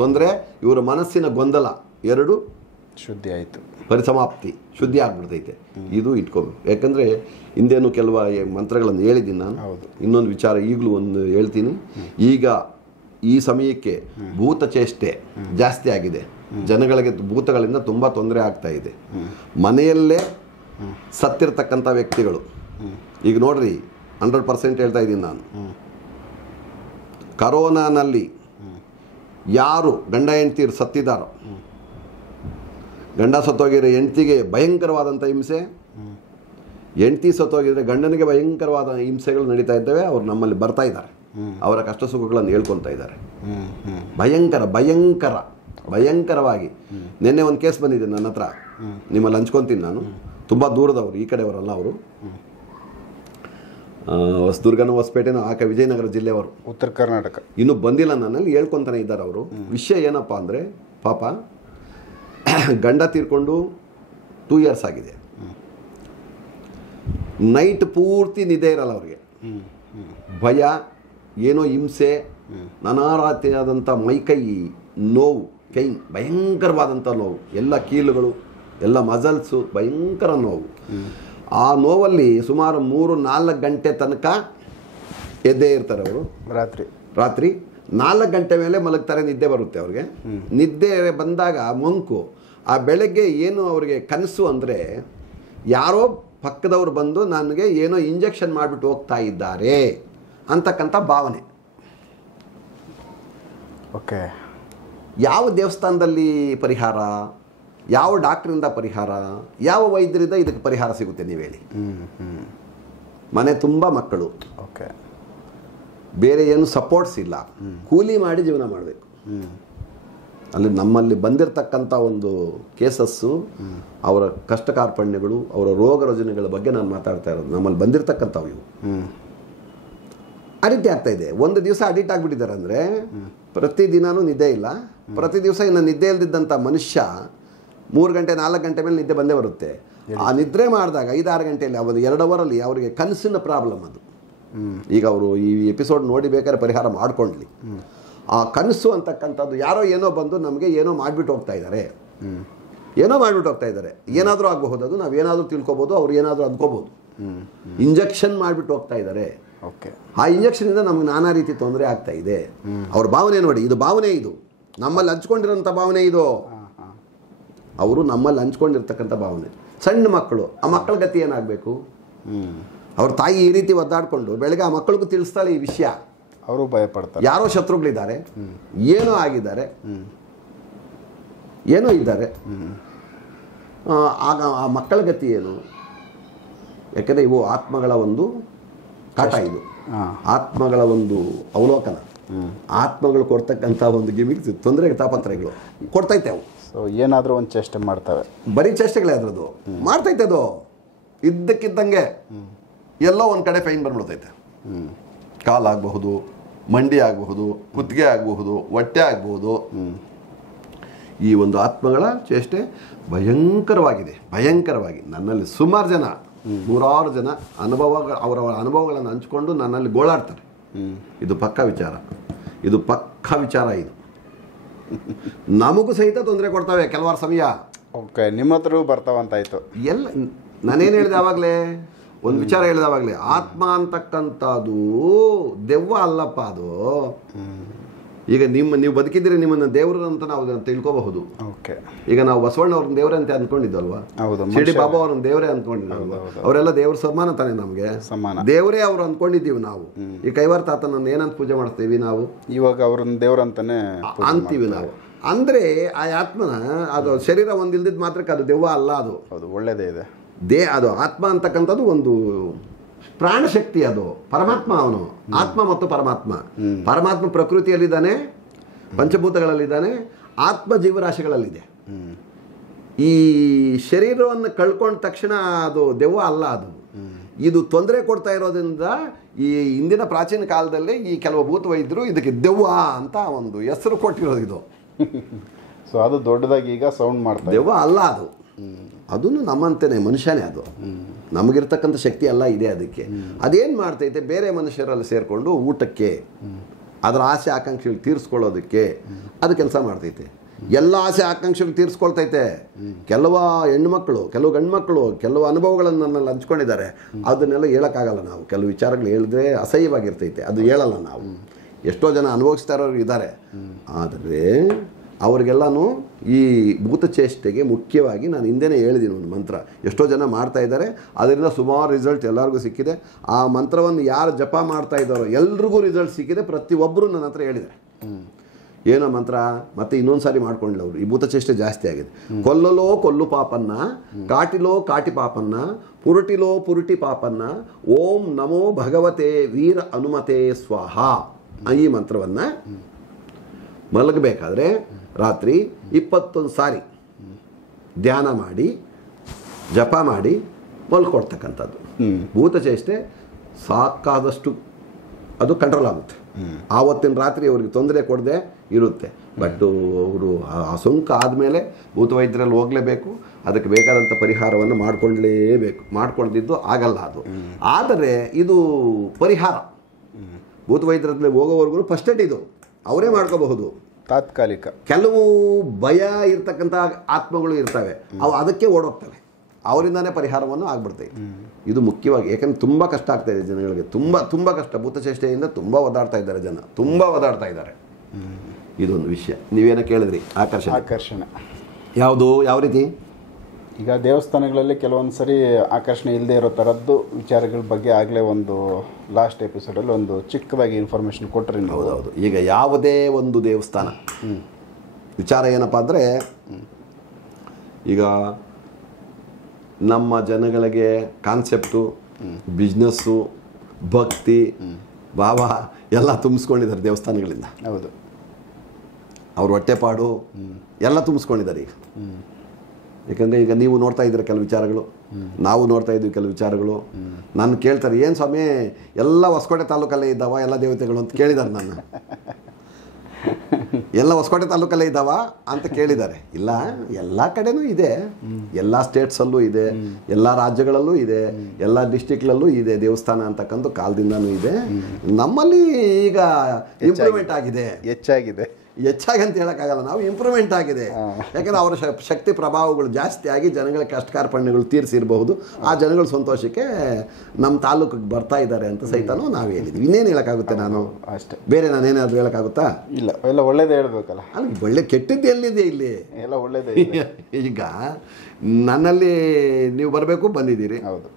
ತೊಂದರೆ, ಇವರ ಮನಸ್ಸಿನ ಗೊಂದಲ ಎರಡು ಶುದ್ಧಿ ಆಯಿತು, ಪರಿಸಮಾಪ್ತಿ, ಶುದ್ಧಿ ಆಗ್ಬಿಡ್ತೈತೆ. ಇದು ಇಟ್ಕೋಬೇಕು. ಯಾಕಂದರೆ ಹಿಂದೇನು ಕೆಲವು ಮಂತ್ರಗಳನ್ನು ಹೇಳಿದ್ದೀನಿ ನಾನು. ಇನ್ನೊಂದು ವಿಚಾರ ಈಗಲೂ ಒಂದು ಹೇಳ್ತೀನಿ. ಈಗ ಈ ಸಮಯಕ್ಕೆ ಭೂತ ಚೇಷ್ಟೆ ಜಾಸ್ತಿ ಆಗಿದೆ, ಜನಗಳಿಗೆ ಭೂತಗಳಿಂದ ತುಂಬ ತೊಂದರೆ ಆಗ್ತಾ ಇದೆ. ಮನೆಯಲ್ಲೇ ಸತ್ತಿರ್ತಕ್ಕಂಥ ವ್ಯಕ್ತಿಗಳು, ಈಗ ನೋಡ್ರಿ 100% ಹೇಳ್ತಾ ಇದ್ದೀನಿ ನಾನು, ಕರೋನಾನಲ್ಲಿ ಯಾರು ಗಂಡ ಹೆಂಡ್ತೀರು ಸತ್ತಿದ್ದಾರೋ, ಗಂಡ ಸತ್ತೋಗಿರೋ ಹೆಂಡ್ತಿಗೆ ಭಯಂಕರವಾದಂಥ ಹಿಂಸೆ, ಹೆಂಡ್ತಿ ಸತ್ತೋಗಿದ್ರೆ ಗಂಡನಿಗೆ ಭಯಂಕರವಾದ ಹಿಂಸೆಗಳು ನಡೀತಾ ಇದ್ದಾವೆ. ಅವ್ರು ನಮ್ಮಲ್ಲಿ ಬರ್ತಾ ಇದ್ದಾರೆ, ಅವರ ಕಷ್ಟ ಸುಖಗಳನ್ನು ಹೇಳ್ಕೊಳ್ತಾ ಇದ್ದಾರೆ. ಭಯಂಕರವಾಗಿ. ನಿನ್ನೆ ಒಂದು ಕೇಸ್ ಬಂದಿದೆ ನನ್ನ ಹತ್ರ, ನಿಮ್ಮಲ್ಲಿ ಹಂಚ್ಕೊತೀನಿ ನಾನು. ತುಂಬ ದೂರದವರು, ಈ ಕಡೆಯವರಲ್ಲ ಅವರು, ಹೊಸದುರ್ಗನೋ ಹೊಸಪೇಟೆನೋ ವಿಜಯನಗರ ಜಿಲ್ಲೆಯವರು, ಉತ್ತರ ಕರ್ನಾಟಕ. ಇನ್ನೂ ಬಂದಿಲ್ಲ, ನನ್ನಲ್ಲಿ ಹೇಳ್ಕೊತಾನೆ ಇದ್ದಾರೆ ಅವರು. ವಿಷಯ ಏನಪ್ಪ ಅಂದರೆ, ಪಾಪ ಗಂಡ ತೀರ್ಕೊಂಡು 2 years ಆಗಿದೆ. ನೈಟ್ ಪೂರ್ತಿ ನಿದ್ದೆ ಇರಲ್ಲ ಅವ್ರಿಗೆ, ಭಯ, ಏನೋ ಹಿಂಸೆ, ನಾನಾ ರೀತಿಯಾದಂಥ ಮೈಕೈ ನೋವು, ಕೈ ಭಯಂಕರವಾದಂಥ ನೋವು, ಎಲ್ಲ ಕೀಲುಗಳು, ಎಲ್ಲ ಮಸಲ್ಸು, ಭಯಂಕರ ನೋವು. ಆ ನೋವಲ್ಲಿ ಸುಮಾರು 3-4 ಗಂಟೆ ತನಕ ಎದ್ದೇ ಇರ್ತಾರೆ ಅವರು. ರಾತ್ರಿ 4 ಗಂಟೆ ಮೇಲೆ ಮಲಗ್ತಾರೆ, ನಿದ್ದೆ ಬರುತ್ತೆ ಅವ್ರಿಗೆ. ನಿದ್ದೆ ಬಂದಾಗ ಮಂಕು, ಆ ಬೆಳಗ್ಗೆ ಏನು ಅವ್ರಿಗೆ ಕನಸು ಅಂದರೆ, ಯಾರೋ ಪಕ್ಕದವ್ರು ಬಂದು ನನಗೆ ಏನೋ ಇಂಜೆಕ್ಷನ್ ಮಾಡಿಬಿಟ್ಟು ಹೋಗ್ತಾ ಇದ್ದಾರೆ ಅಂತಕ್ಕಂಥ ಭಾವನೆ. ಓಕೆ, ಯಾವ ದೇವಸ್ಥಾನದಲ್ಲಿ ಪರಿಹಾರ, ಯಾವ ಡಾಕ್ಟ್ರಿಂದ ಪರಿಹಾರ, ಯಾವ ವೈದ್ಯರಿಂದ ಇದಕ್ಕೆ ಪರಿಹಾರ ಸಿಗುತ್ತೆ ನೀವು ಹೇಳಿ? ಮನೆ ತುಂಬ ಮಕ್ಕಳು, ಓಕೆ, ಬೇರೆ ಏನು ಸಪೋರ್ಟ್ಸ್ ಇಲ್ಲ, ಕೂಲಿ ಮಾಡಿ ಜೀವನ ಮಾಡಬೇಕು. ಅಲ್ಲಿ ನಮ್ಮಲ್ಲಿ ಬಂದಿರತಕ್ಕಂಥ ಒಂದು ಕೇಸಸ್ಸು, ಅವರ ಕಷ್ಟ ಕಾರ್ಪಣ್ಯಗಳು, ಅವರ ರೋಗ ರುಜಿನಗಳ ಬಗ್ಗೆ ನಾನು ಮಾತಾಡ್ತಾ ಇರೋದು. ನಮ್ಮಲ್ಲಿ ಬಂದಿರತಕ್ಕಂಥವು ಇವು ಆ ರೀತಿ ಆಗ್ತಾ ಇದೆ. ಒಂದು ದಿವಸ ಅಡಿಕ್ಟ್ ಆಗಿಬಿಟ್ಟಿದ್ದಾರೆ ಅಂದರೆ, ಪ್ರತಿದಿನನೂ ನಿದ್ದೆ ಇಲ್ಲ, ಪ್ರತಿ ದಿವಸ ಇನ್ನು ನಿದ್ದೆ ಇಲ್ದಿದ್ದಂಥ ಮನುಷ್ಯ 3 ಗಂಟೆ 4 ಗಂಟೆ ಮೇಲೆ ನಿದ್ದೆ ಬಂದೇ ಬರುತ್ತೆ. ಆ ನಿದ್ರೆ ಮಾಡಿದಾಗ 5-6 ಗಂಟೆಯಲ್ಲಿ ಒಂದು 2 ಅವರಲ್ಲಿ ಅವರಿಗೆ ಕನಸಿನ ಪ್ರಾಬ್ಲಮ್ ಅದು. ಈಗ ಅವರು ಈ ಎಪಿಸೋಡ್ ನೋಡಿ ಬೇಕಾದ್ರೆ ಪರಿಹಾರ ಮಾಡ್ಕೊಳ್ಳಿ. ಆ ಕನಸು ಅಂತಕ್ಕಂಥದ್ದು, ಯಾರೋ ಏನೋ ಬಂದು ನಮಗೆ ಏನೋ ಮಾಡಿಬಿಟ್ಟು ಹೋಗ್ತಾ ಇದ್ದಾರೆ, ಏನಾದರೂ ಆಗಬಹುದು, ಅದು ನಾವೇನಾದರೂ ತಿಳ್ಕೊಬೋದು, ಅವ್ರು ಏನಾದರೂ ಅಂದ್ಕೋಬೋದು. ಇಂಜೆಕ್ಷನ್ ಮಾಡಿಬಿಟ್ಟು ಹೋಗ್ತಾ ಇದ್ದಾರೆ. ಆ ಇಂಜೆಕ್ಷನಿಂದ ನಮ್ಗೆ ನಾನಾ ರೀತಿ ತೊಂದರೆ ಆಗ್ತಾ ಇದೆ. ಅವ್ರ ಭಾವನೆ ನೋಡಿ, ಇದು ಭಾವನೆ, ಇದು ನಮ್ಮಲ್ಲಿ ಹಂಚ್ಕೊಂಡಿರೋಂಥ ಭಾವನೆ, ಇದು ಅವರು ನಮ್ಮಲ್ಲಿ ಹಂಚ್ಕೊಂಡಿರ್ತಕ್ಕಂಥ ಭಾವನೆ. ಸಣ್ಣ ಮಕ್ಕಳು, ಆ ಮಕ್ಕಳ ಗತಿ ಏನಾಗಬೇಕು? ಅವ್ರ ತಾಯಿ ಈ ರೀತಿ ಒದ್ದಾಡಿಕೊಂಡು ಬೆಳಗ್ಗೆ ಆ ಮಕ್ಕಳಿಗೂ ತಿಳಿಸ್ತಾಳೆ ಈ ವಿಷಯ, ಅವರು ಭಯ ಪಡ್ತಾರೆ. ಯಾರೋ ಶತ್ರುಗಳಿದ್ದಾರೆ, ಏನೋ ಆಗಿದ್ದಾರೆ, ಏನೋ ಇದ್ದಾರೆ. ಆಗ ಆ ಮಕ್ಕಳ ಗತಿ ಏನು? ಯಾಕಂದರೆ ಇವು ಆತ್ಮಗಳ ಒಂದು ಕಾಟ, ಇದು ಆತ್ಮಗಳ ಒಂದು ಅವಲೋಕನ. ಆತ್ಮಗಳು ಕೊಡ್ತಕ್ಕಂಥ ಒಂದು ಗಿಮಿಕ್ಸ್, ತೊಂದರೆ ತಾಪತ್ರಗಳು ಕೊಡ್ತೈತೆ ಅವು. ಸೊ ಏನಾದರೂ ಒಂದು ಚೇಷ್ಟೆ ಮಾಡ್ತವೆ, ಬರೀ ಚೇಷ್ಟೆಗಳೇ ಅದರದ್ದು ಮಾಡ್ತೈತೆ. ಅದು ಇದ್ದಕ್ಕಿದ್ದಂಗೆ ಎಲ್ಲೋ ಒಂದು ಕಡೆ ಫೈನ್ ಬಂದ್ಬಿಡ್ತೈತೆ. ಕಾಲಾಗಬಹುದು, ಮಂಡಿ ಆಗಬಹುದು, ಕುತ್ತಿಗೆ ಆಗಬಹುದು, ಹೊಟ್ಟೆ ಆಗಬಹುದು. ಈ ಒಂದು ಆತ್ಮಗಳ ಚೇಷ್ಟೆ ಭಯಂಕರವಾಗಿದೆ, ಭಯಂಕರವಾಗಿ. ನನ್ನಲ್ಲಿ ಸುಮಾರು ಜನ, ನೂರಾರು ಜನ ಅವರವರ ಅನುಭವಗಳನ್ನು ಹಂಚಿಕೊಂಡು ನನ್ನಲ್ಲಿ ಗೋಳಾಡ್ತಾರೆ. ಇದು ಪಕ್ಕಾ ವಿಚಾರ, ಇದು ಪಕ್ಕಾ ವಿಚಾರ. ಇದು ನಮಗೂ ಸಹಿತ ತೊಂದರೆ ಕೊಡ್ತವೆ ಕೆಲವಾರು ಸಮಯ. ಓಕೆ, ನಿಮ್ಮ ಹತ್ರ ಬರ್ತಾವಂತಾಯ್ತು. ಎಲ್ಲ ನಾನೇನು ಹೇಳಿದೆ ಆವಾಗಲೇ, ಒಂದು ವಿಚಾರ ಹೇಳಿದೆ ಆವಾಗಲೇ, ಆತ್ಮ ಅಂತಕ್ಕಂಥದ್ದು ದೆವ್ವ ಅಲ್ಲಪ್ಪ. ಅದು ಈಗ ನೀವು ಬದುಕಿದ್ರೆ ನಿಮ್ಮನ್ನು ದೇವರು ಅಂತ ನಾವು ತಿಳ್ಕೋಬಹುದು. ಓಕೆ, ಈಗ ನಾವು ಬಸವಣ್ಣ ಅವ್ರನ್ನ ದೇವರೇ ಅಂತ ಅಂದ್ಕೊಂಡಿದ್ದಲ್ವಾ, ಶಿರ್ಡಿ ಬಾಬಾ ಅವ್ರನ್ನ ದೇವರೇ ಅಂದ್ಕೊಂಡಿದ್ದಲ್ವಾ, ಅವರೆಲ್ಲ ದೇವ್ರ ಸಮಾನ ತಾನೆ, ನಮಗೆ ಸಮಾನ ದೇವರೇ ಅವ್ರು ಅಂದ್ಕೊಂಡಿದ್ದೀವಿ ನಾವು. ಈ ಕೈವಾರ ತಾತನನ್ನು ಏನಂತ ಪೂಜೆ ಮಾಡ್ತೀವಿ ನಾವು? ಇವಾಗ ಅವ್ರನ್ನ ದೇವ್ರಂತಾನೆ ಅಂತೀವಿ ನಾವು. ಅಂದರೆ ಆ ಆತ್ಮನ, ಅದು ಶರೀರ ಒಂದಿಲ್ದಿದ್ದು ಮಾತ್ರಕ್ಕೆ ಅದು ದೆವ್ವ ಅಲ್ಲ. ಅದು ಹೌದು, ಒಳ್ಳೇದೇ ಇದೆ. ಅದು ಆತ್ಮ ಅಂತಕ್ಕಂಥದ್ದು ಒಂದು ಪ್ರಾಣಶಕ್ತಿ. ಅದು ಪರಮಾತ್ಮ. ಅವನು ಆತ್ಮ ಮತ್ತು ಪರಮಾತ್ಮ. ಪರಮಾತ್ಮ ಪ್ರಕೃತಿಯಲ್ಲಿದ್ದಾನೆ, ಪಂಚಭೂತಗಳಲ್ಲಿದ್ದಾನೆ, ಆತ್ಮ ಜೀವರಾಶಿಗಳಲ್ಲಿದೆ. ಈ ಶರೀರವನ್ನು ಕಳ್ಕೊಂಡ ತಕ್ಷಣ ಅದು ದೆವ್ವ ಅಲ್ಲ. ಅದು ಇದು ತೊಂದರೆ ಕೊಡ್ತಾ ಇರೋದ್ರಿಂದ ಈ ಹಿಂದಿನ ಪ್ರಾಚೀನ ಕಾಲದಲ್ಲಿ ಈ ಕೆಲವು ಭೂತ ವೈದ್ಯರು ಇದಕ್ಕೆ ದೆವ್ವ ಅಂತ ಒಂದು ಹೆಸರು ಕೊಟ್ಟಿರೋದು. ಇದು ಸೊ ಅದು ದೊಡ್ಡದಾಗಿ ಈಗ ಸೌಂಡ್ ಮಾಡ್ತಾರೆ. ದೆವ್ವ ಅಲ್ಲ ಅದು, ಅದನ್ನು ನಮ್ಮಂತೆಯೇ ಮನುಷ್ಯನೇ. ಅದು ನಮಗಿರ್ತಕ್ಕಂಥ ಶಕ್ತಿ ಎಲ್ಲ ಇದೆ ಅದಕ್ಕೆ. ಅದೇನು ಮಾಡ್ತೈತೆ, ಬೇರೆ ಮನುಷ್ಯರಲ್ಲಿ ಸೇರಿಕೊಂಡು ಊಟಕ್ಕೆ, ಅದರ ಆಸೆ ಆಕಾಂಕ್ಷೆಗಳು ತೀರಿಸ್ಕೊಳ್ಳೋದಕ್ಕೆ ಅದು ಕೆಲಸ ಮಾಡ್ತೈತೆ. ಎಲ್ಲ ಆಸೆ ಆಕಾಂಕ್ಷೆಗಳು ತೀರಿಸ್ಕೊಳ್ತೈತೆ. ಕೆಲವು ಹೆಣ್ಮಕ್ಳು, ಕೆಲವು ಗಂಡ್ಮಕ್ಳು ಕೆಲವು ಅನುಭವಗಳನ್ನು ನನ್ನಲ್ಲಿ ಹಂಚ್ಕೊಂಡಿದ್ದಾರೆ. ಅದನ್ನೆಲ್ಲ ಹೇಳೋಕ್ಕಾಗಲ್ಲ ನಾವು. ಕೆಲವು ವಿಚಾರಗಳು ಹೇಳಿದ್ರೆ ಅಸಹ್ಯವಾಗಿರ್ತೈತೆ, ಅದು ಹೇಳಲ್ಲ ನಾವು. ಎಷ್ಟೋ ಜನ ಅನುಭವಿಸ್ತಾ ಇರೋರು ಇದ್ದಾರೆ. ಆದರೆ ಅವ್ರಿಗೆಲ್ಲನೂ ಈ ಭೂತಚೇಷ್ಟೆಗೆ ಮುಖ್ಯವಾಗಿ ನಾನು ಹಿಂದೆನೇ ಹೇಳಿದ್ದೀನಿ ಒಂದು ಮಂತ್ರ. ಎಷ್ಟೋ ಜನ ಮಾಡ್ತಾ ಇದ್ದಾರೆ, ಅದರಿಂದ ಸುಮಾರು ರಿಸಲ್ಟ್ ಎಲ್ಲರಿಗೂ ಸಿಕ್ಕಿದೆ. ಆ ಮಂತ್ರವನ್ನು ಯಾರು ಜಪ ಮಾಡ್ತಾ ಇದ್ದಾರೋ ಎಲ್ರಿಗೂ ರಿಸಲ್ಟ್ ಸಿಕ್ಕಿದೆ. ಪ್ರತಿಯೊಬ್ಬರು ನನ್ನ ಹತ್ರ ಹೇಳಿದ್ದಾರೆ ಏನೋ ಮಂತ್ರ. ಮತ್ತೆ ಇನ್ನೊಂದು ಸಾರಿ ಮಾಡ್ಕೊಂಡಿಲ್ಲ ಅವರು. ಈ ಭೂತಚೇಷ್ಟೆ ಜಾಸ್ತಿ ಆಗಿದೆ. ಕೊಲ್ಲಲೋ ಕೊಲ್ಲು ಪಾಪನ್ನ, ಕಾಟಿಲೋ ಕಾಟಿ ಪಾಪನ್ನ, ಪುರುಟಿಲೋ ಪುರುಟಿ ಪಾಪನ್ನ, ಓಂ ನಮೋ ಭಗವತೆ ವೀರ ಹನುಮತೆ ಸ್ವಾಹ. ಈ ಮಂತ್ರವನ್ನು ಮಲಗಬೇಕಾದ್ರೆ ರಾತ್ರಿ 21 ಸಾರಿ ಧ್ಯಾನ ಮಾಡಿ ಜಪ ಮಾಡಿ ಮಲ್ಕೊಡ್ತಕ್ಕಂಥದ್ದು. ಭೂತಚೇಷ್ಟೆ ಸಾಕಾದಷ್ಟು ಅದು ಕಂಟ್ರೋಲ್ ಆಗುತ್ತೆ. ಆವತ್ತಿನ ರಾತ್ರಿ ಅವ್ರಿಗೆ ತೊಂದರೆ ಕೊಡದೆ ಇರುತ್ತೆ. ಬಟ್ ಅವರು ಆ ಸೋಂಕು ಆದಮೇಲೆ ಭೂತವೈದ್ಯರಲ್ಲಿ ಹೋಗಲೇಬೇಕು. ಅದಕ್ಕೆ ಬೇಕಾದಂಥ ಪರಿಹಾರವನ್ನು ಮಾಡಿಕೊಳ್ಳಲೇಬೇಕು. ಮಾಡ್ಕೊಳ್ದಿದ್ದು ಆಗಲ್ಲ ಅದು. ಆದರೆ ಇದು ಪರಿಹಾರ. ಭೂತವೈದ್ಯರಲ್ಲಿ ಹೋಗೋವರೆಗೂ ಫಸ್ಟ್ ಏಡ್ ಇದು ಅವರೇ ಮಾಡ್ಕೋಬಹುದು. ತಾತ್ಕಾಲಿಕ. ಕೆಲವು ಭಯ ಇರ್ತಕ್ಕಂಥ ಆತ್ಮಗಳು ಇರ್ತವೆ, ಅವು ಅದಕ್ಕೆ ಓಡೋಗ್ತವೆ. ಅವರಿಂದಾನೇ ಪರಿಹಾರವನ್ನು ಆಗ್ಬಿಡ್ತೈತೆ. ಇದು ಮುಖ್ಯವಾಗಿ. ಯಾಕಂದ್ರೆ ತುಂಬ ಕಷ್ಟ ಆಗ್ತಾ ಇದೆ ಜನಗಳಿಗೆ, ತುಂಬ ಕಷ್ಟ. ಭೂತಚೇಷ್ಟೆಯಿಂದ ತುಂಬ ಒದಾಡ್ತಾ ಇದ್ದಾರೆ ಜನ, ತುಂಬ ಒದಾಡ್ತಾ ಇದ್ದಾರೆ. ಇದೊಂದು ವಿಷಯ. ನೀವೇನೋ ಕೇಳಿದ್ರಿ, ಆಕರ್ಷಣೆ ಯಾವುದು, ಯಾವ ರೀತಿ? ಈಗ ದೇವಸ್ಥಾನಗಳಲ್ಲಿ ಕೆಲವೊಂದು ಸರಿ ಆಕರ್ಷಣೆ ಇಲ್ಲದೆ ಇರೋ ಥರದ್ದು ವಿಚಾರಗಳ ಬಗ್ಗೆ ಆಗಲೇ ಒಂದು ಲಾಸ್ಟ್ ಎಪಿಸೋಡಲ್ಲಿ ಒಂದು ಚಿಕ್ಕದಾಗಿ ಇನ್ಫಾರ್ಮೇಷನ್ ಕೊಟ್ಟರೆ. ಹೌದೌದು. ಈಗ ಯಾವುದೇ ಒಂದು ದೇವಸ್ಥಾನ ವಿಚಾರ ಏನಪ್ಪ ಅಂದರೆ, ಈಗ ನಮ್ಮ ಜನಗಳಿಗೆ ಕಾನ್ಸೆಪ್ಟು, ಬಿಸ್ನೆಸ್ಸು, ಭಕ್ತಿ ಭಾವ ಎಲ್ಲ ತುಂಬಿಸ್ಕೊಂಡಿದ್ದಾರೆ ದೇವಸ್ಥಾನಗಳಿಂದ. ಹೌದು, ಅವ್ರ ಹೊಟ್ಟೆಪಾಡು ಎಲ್ಲ ತುಂಬಿಸ್ಕೊಂಡಿದ್ದಾರೆ ಈಗ. ಯಾಕಂದರೆ ಈಗ ನೀವು ನೋಡ್ತಾ ಇದ್ದೀರ ಕೆಲವು ವಿಚಾರಗಳು, ನಾವು ನೋಡ್ತಾ ಇದ್ದೀವಿ ಕೆಲವು ವಿಚಾರಗಳು. ನಾನು ಕೇಳ್ತಾರೆ, ಏನು ಸ್ವಾಮಿ ಎಲ್ಲ ಹೊಸಕೋಟೆ ತಾಲೂಕಲ್ಲೇ ಇದ್ದಾವ ಎಲ್ಲ ದೇವತೆಗಳು ಅಂತ ಕೇಳಿದ್ದಾರೆ. ನನ್ನ ಎಲ್ಲ ಹೊಸಕೋಟೆ ತಾಲೂಕಲ್ಲೇ ಇದ್ದಾವ ಅಂತ ಕೇಳಿದ್ದಾರೆ. ಇಲ್ಲ, ಎಲ್ಲ ಕಡೆನೂ ಇದೆ, ಎಲ್ಲ ಸ್ಟೇಟ್ಸಲ್ಲೂ ಇದೆ, ಎಲ್ಲ ರಾಜ್ಯಗಳಲ್ಲೂ ಇದೆ, ಎಲ್ಲ ಡಿಸ್ಟಿಕ್ಲಲ್ಲೂ ಇದೆ ದೇವಸ್ಥಾನ ಅಂತಕ್ಕಂಥ ಕಾಲದಿಂದನೂ ಇದೆ. ನಮ್ಮಲ್ಲಿ ಈಗ ಇಂಪ್ರೂವ್ಮೆಂಟ್ ಆಗಿದೆ, ಹೆಚ್ಚಾಗಿ ಅಂತ ಹೇಳೋಕ್ಕಾಗಲ್ಲ. ನಾವು ಇಂಪ್ರೂವ್ಮೆಂಟ್ ಆಗಿದೆ. ಯಾಕಂದರೆ ಅವರ ಶಕ್ತಿ ಪ್ರಭಾವಗಳು ಜಾಸ್ತಿ ಆಗಿ ಜನಗಳ ಕಷ್ಟ ಕಾರ್ಪಣ್ಯಗಳು ತೀರಿಸಿರಬಹುದು. ಆ ಜನಗಳ ಸಂತೋಷಕ್ಕೆ ನಮ್ಮ ತಾಲೂಕಿಗೆ ಬರ್ತಾ ಇದ್ದಾರೆ ಅಂತ ಸಹಿತನೂ ನಾವು ಹೇಳಿದ್ವಿ. ಇನ್ನೇನು ಹೇಳೋಕ್ಕಾಗುತ್ತೆ? ನಾನು ಅಷ್ಟೇ, ಬೇರೆ ನಾನೇನಾದರೂ ಹೇಳೋಕ್ಕಾಗುತ್ತಾ? ಇಲ್ಲ, ಎಲ್ಲ ಒಳ್ಳೇದೇ ಹೇಳ್ಬೇಕಲ್ಲ. ಅಲ್ಲಿ ಒಳ್ಳೆ ಕೆಟ್ಟದ್ದು ಎಲ್ಲಿದೆ? ಇಲ್ಲಿ ಎಲ್ಲ ಒಳ್ಳೇದೇ. ಈಗ ನನ್ನಲ್ಲಿ ನೀವು ಬರಬೇಕು, ಬಂದಿದ್ದೀರಿ. ಹೌದು,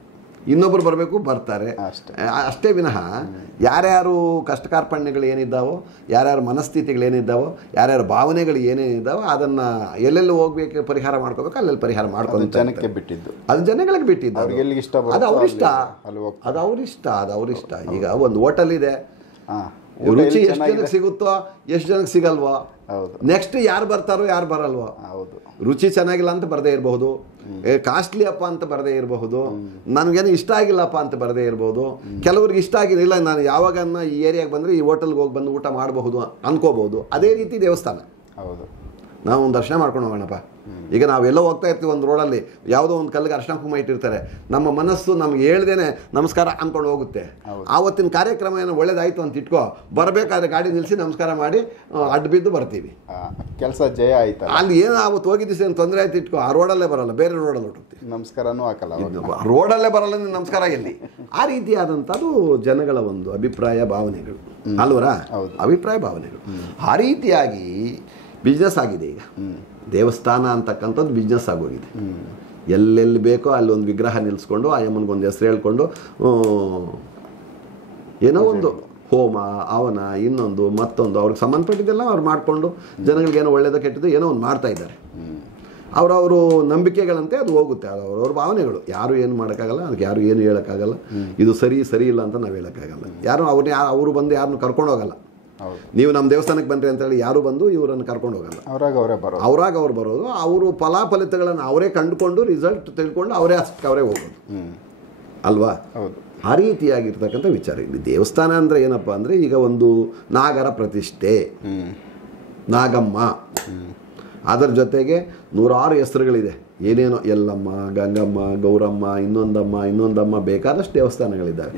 ಇನ್ನೊಬ್ರು ಬರಬೇಕು, ಬರ್ತಾರೆ ಅಷ್ಟೇ. ಅಷ್ಟೇ ವಿನಃ ಯಾರ್ಯಾರು ಕಷ್ಟ ಕಾರ್ಪಣ್ಯಗಳು ಏನಿದ್ದಾವೋ, ಯಾರ್ಯಾರ ಮನಸ್ಥಿತಿಗಳು ಏನಿದ್ದಾವೋ, ಯಾರ್ಯಾರ ಭಾವನೆಗಳು ಏನೇನಿದ್ದಾವೋ ಅದನ್ನು ಎಲ್ಲೆಲ್ಲಿ ಹೋಗ್ಬೇಕು ಪರಿಹಾರ ಮಾಡ್ಕೋಬೇಕು ಅಲ್ಲೆಲ್ಲಿ ಪರಿಹಾರ ಮಾಡ್ಕೊಂಡು ಜನಕ್ಕೆ ಬಿಟ್ಟಿದ್ದು, ಅದು ಜನಗಳಿಗೆ ಬಿಟ್ಟಿದ್ದು. ಅವ್ರಿಗೆ ಎಲ್ಲಿಗೆ ಇಷ್ಟ ಅದು ಅವ್ರಿಷ್ಟ, ಅಲ್ಲಿ ಹೋಗ್ತಾರೆ. ಅದು ಅವ್ರಿಷ್ಟ. ಈಗ ಒಂದು ಹೋಟೆಲ್ ಇದೆ, ಹಾಂ, ರುಚಿ ಎಷ್ಟು ಜನಕ್ಕೆ ಸಿಗುತ್ತೋ ಎಷ್ಟು ಜನಕ್ಕೆ ಸಿಗಲ್ವೋ, ಹೌದು. ನೆಕ್ಸ್ಟ್ ಯಾರು ಬರ್ತಾರೋ ಯಾರು ಬರಲ್ವೋ, ಹೌದು. ರುಚಿ ಚೆನ್ನಾಗಿಲ್ಲ ಅಂತ ಬರದೇ ಇರಬಹುದು, ಕಾಸ್ಟ್ಲಿ ಅಪ್ಪ ಅಂತ ಬರದೇ ಇರಬಹುದು, ನನಗೇನು ಇಷ್ಟ ಆಗಿಲ್ಲಪ್ಪ ಅಂತ ಬರದೇ ಇರಬಹುದು, ಕೆಲವ್ರಿಗೆ ಇಷ್ಟ ಆಗಿರಲಿಲ್ಲ, ನಾನು ಯಾವಾಗ ಈ ಏರಿಯಾಗೆ ಬಂದರೆ ಈ ಹೋಟೆಲ್ಗೆ ಹೋಗಿ ಬಂದು ಊಟ ಮಾಡಬಹುದು ಅನ್ಕೋಬಹುದು. ಅದೇ ರೀತಿ ದೇವಸ್ಥಾನ, ಹೌದು, ನಾವು ಒಂದು ದರ್ಶನ ಮಾಡ್ಕೊಂಡು ಹೋಗೋಣಪ್ಪ. ಈಗ ನಾವೆಲ್ಲ ಹೋಗ್ತಾ ಇರ್ತೀವಿ ಒಂದು ರೋಡಲ್ಲಿ, ಯಾವುದೋ ಒಂದು ಕಲ್ಲಿಗೆ ಅರ್ಶಿನ ಕುಂಕುಮ ಇಟ್ಟಿರ್ತಾರೆ, ನಮ್ಮ ಮನಸ್ಸು ನಮ್ಗೆ ಹೇಳ್ದೇನೆ ನಮಸ್ಕಾರ ಅಂದ್ಕೊಂಡು ಹೋಗುತ್ತೆ. ಆವತ್ತಿನ ಕಾರ್ಯಕ್ರಮ ಏನೋ ಒಳ್ಳೇದಾಯಿತು ಅಂತ ಇಟ್ಕೋ, ಬರಬೇಕಾದ್ರೆ ಗಾಡಿ ನಿಲ್ಲಿಸಿ ನಮಸ್ಕಾರ ಮಾಡಿ ಅಡ್ಡ ಬಿದ್ದು ಬರ್ತೀವಿ, ಕೆಲಸ ಜಯ ಆಯ್ತು. ಅಲ್ಲಿ ಏನೋ ಆವತ್ತು ಹೋಗಿದ್ದು ಏನು ತೊಂದರೆ ಆಯ್ತು ಇಟ್ಕೋ, ಆ ರೋಡಲ್ಲೇ ಬರಲ್ಲ, ಬೇರೆ ರೋಡಲ್ಲಿ ಹೊರಟುತ್ತೀವಿ, ನಮಸ್ಕಾರನೂ ಹಾಕಲ್ಲ, ರೋಡಲ್ಲೇ ಬರಲ್ಲ, ನಮಸ್ಕಾರ ಎಲ್ಲಿ? ಆ ರೀತಿಯಾದಂಥದ್ದು ಜನಗಳ ಒಂದು ಅಭಿಪ್ರಾಯ ಭಾವನೆಗಳು ಅಲ್ವರ, ಅಭಿಪ್ರಾಯ ಭಾವನೆಗಳು. ಆ ರೀತಿಯಾಗಿ ಬಿಸ್ನೆಸ್ ಆಗಿದೆ ಈಗ. ದೇವಸ್ಥಾನ ಅಂತಕ್ಕಂಥದ್ದು ಬಿಸ್ನೆಸ್ ಆಗೋಗಿದೆ. ಎಲ್ಲೆಲ್ಲಿ ಬೇಕೋ ಅಲ್ಲೊಂದು ವಿಗ್ರಹ ನಿಲ್ಲಿಸ್ಕೊಂಡು ಆ ಯಮ್ಮನಿಗೊಂದು ಹೆಸರು ಹೇಳ್ಕೊಂಡು ಏನೋ ಒಂದು ಹೋಮ ಅವನ ಇನ್ನೊಂದು ಮತ್ತೊಂದು ಅವ್ರಿಗೆ ಸಂಬಂಧಪಟ್ಟಿದ್ದೆಲ್ಲ ಅವ್ರು ಮಾಡಿಕೊಂಡು ಜನಗಳಿಗೇನೋ ಒಳ್ಳೇದೋ ಕೆಟ್ಟದ್ದು ಏನೋ ಒಂದು ಮಾಡ್ತಾ ಇದ್ದಾರೆ. ಅವರವರು ನಂಬಿಕೆಗಳಂತೆ ಅದು ಹೋಗುತ್ತೆ, ಅವ್ರವ್ರ ಭಾವನೆಗಳು. ಯಾರು ಏನು ಮಾಡೋಕ್ಕಾಗಲ್ಲ, ಅದಕ್ಕೆ ಯಾರು ಏನು ಹೇಳೋಕ್ಕಾಗಲ್ಲ. ಇದು ಸರಿ ಇಲ್ಲ ಅಂತ ನಾವು ಹೇಳೋಕ್ಕಾಗಲ್ಲ. ಯಾರು ಅವರು ಬಂದು ಯಾರನ್ನು ಕರ್ಕೊಂಡು ಹೋಗಲ್ಲ. ನೀವು ನಮ್ಮ ದೇವಸ್ಥಾನಕ್ಕೆ ಬನ್ನಿರಿ ಅಂತೇಳಿ ಯಾರು ಬಂದು ಇವರನ್ನು ಕರ್ಕೊಂಡು ಹೋಗಲ್ಲ. ಅವ್ರಾಗ ಅವ್ರು ಬರೋದು, ಅವರು ಫಲಾಫಲಿತಗಳನ್ನು ಅವರೇ ಕಂಡುಕೊಂಡು ರಿಸಲ್ಟ್ ತಿಳ್ಕೊಂಡು ಅವರೇ ಹೋಗೋದು ಅಲ್ವಾ? ಆ ರೀತಿಯಾಗಿರ್ತಕ್ಕಂಥ ವಿಚಾರ. ಇಲ್ಲಿ ದೇವಸ್ಥಾನ ಅಂದರೆ ಏನಪ್ಪ ಅಂದರೆ, ಈಗ ಒಂದು ನಾಗರ ಪ್ರತಿಷ್ಠೆ, ನಾಗಮ್ಮ, ಅದರ ಜೊತೆಗೆ ನೂರಾರು ಹೆಸರುಗಳಿದೆ, ಏನೇನೋ ಎಲ್ಲಮ್ಮ, ಗಂಗಮ್ಮ, ಗೌರಮ್ಮ, ಇನ್ನೊಂದಮ್ಮ, ಬೇಕಾದಷ್ಟು ದೇವಸ್ಥಾನಗಳಿದ್ದಾವೆ,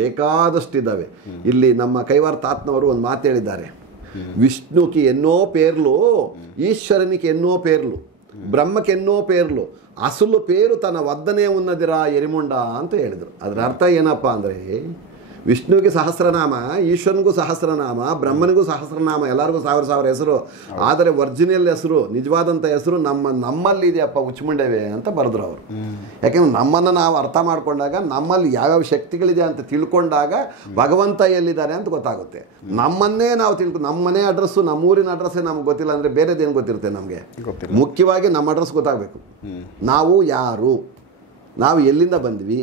ಬೇಕಾದಷ್ಟು ಇದ್ದಾವೆ. ಇಲ್ಲಿ ನಮ್ಮ ಕೈವಾರ ತಾತ್ನವರು ಒಂದು ಮಾತು ಹೇಳಿದ್ದಾರೆ, ವಿಷ್ಣುಕ್ಕೆ ಎನ್ನೋ ಪೇರ್ಲು, ಈಶ್ವರನಿಗೆ ಎನ್ನೋ ಪೇರ್ಲು, ಬ್ರಹ್ಮಕ್ಕೆ ಎನ್ನೋ ಪೇರ್ಲು, ಅಸಲು ಪೇರು ತನ್ನ ವದ್ದನೆ ಉನ್ನದಿರ ಎರಿಮುಂಡ ಅಂತ ಹೇಳಿದರು. ಅದರ ಅರ್ಥ ಏನಪ್ಪ ಅಂದರೆ, ವಿಷ್ಣುವಿಗೆ ಸಹಸ್ರನಾಮ, ಈಶ್ವರನಿಗೂ ಸಹಸ್ರನಾಮ, ಬ್ರಹ್ಮನಿಗೂ ಸಹಸ್ರನಾಮ, ಎಲ್ಲರಿಗೂ ಸಾವಿರ ಹೆಸರು. ಆದರೆ ಒರಿಜಿನಲ್ ಹೆಸರು, ನಿಜವಾದಂಥ ಹೆಸರು ನಮ್ಮಲ್ಲಿ ಇದೆಯಪ್ಪ ಉಚ್ಚಮುಂಡೆವೆ ಅಂತ ಬರೆದ್ರು ಅವರು. ಯಾಕೆಂದ್ರೆ ನಮ್ಮನ್ನು ನಾವು ಅರ್ಥ ಮಾಡ್ಕೊಂಡಾಗ, ನಮ್ಮಲ್ಲಿ ಯಾವ್ಯಾವ ಶಕ್ತಿಗಳಿದೆ ಅಂತ ತಿಳ್ಕೊಂಡಾಗ ಭಗವಂತ ಎಲ್ಲಿದ್ದಾರೆ ಅಂತ ಗೊತ್ತಾಗುತ್ತೆ. ನಮ್ಮನ್ನೇ ನಾವು ನಮ್ಮ ಮನೆ ಅಡ್ರೆಸ್ಸು, ನಮ್ಮೂರಿನ ಅಡ್ರೆಸ್ಸೇ ನಮ್ಗೆ ಗೊತ್ತಿಲ್ಲ ಅಂದರೆ ಬೇರೆದೇನು ಗೊತ್ತಿರುತ್ತೆ ನಮಗೆ? ಮುಖ್ಯವಾಗಿ ನಮ್ಮ ಅಡ್ರೆಸ್ ಗೊತ್ತಾಗಬೇಕು. ನಾವು ಯಾರು, ನಾವು ಎಲ್ಲಿಂದ ಬಂದ್ವಿ,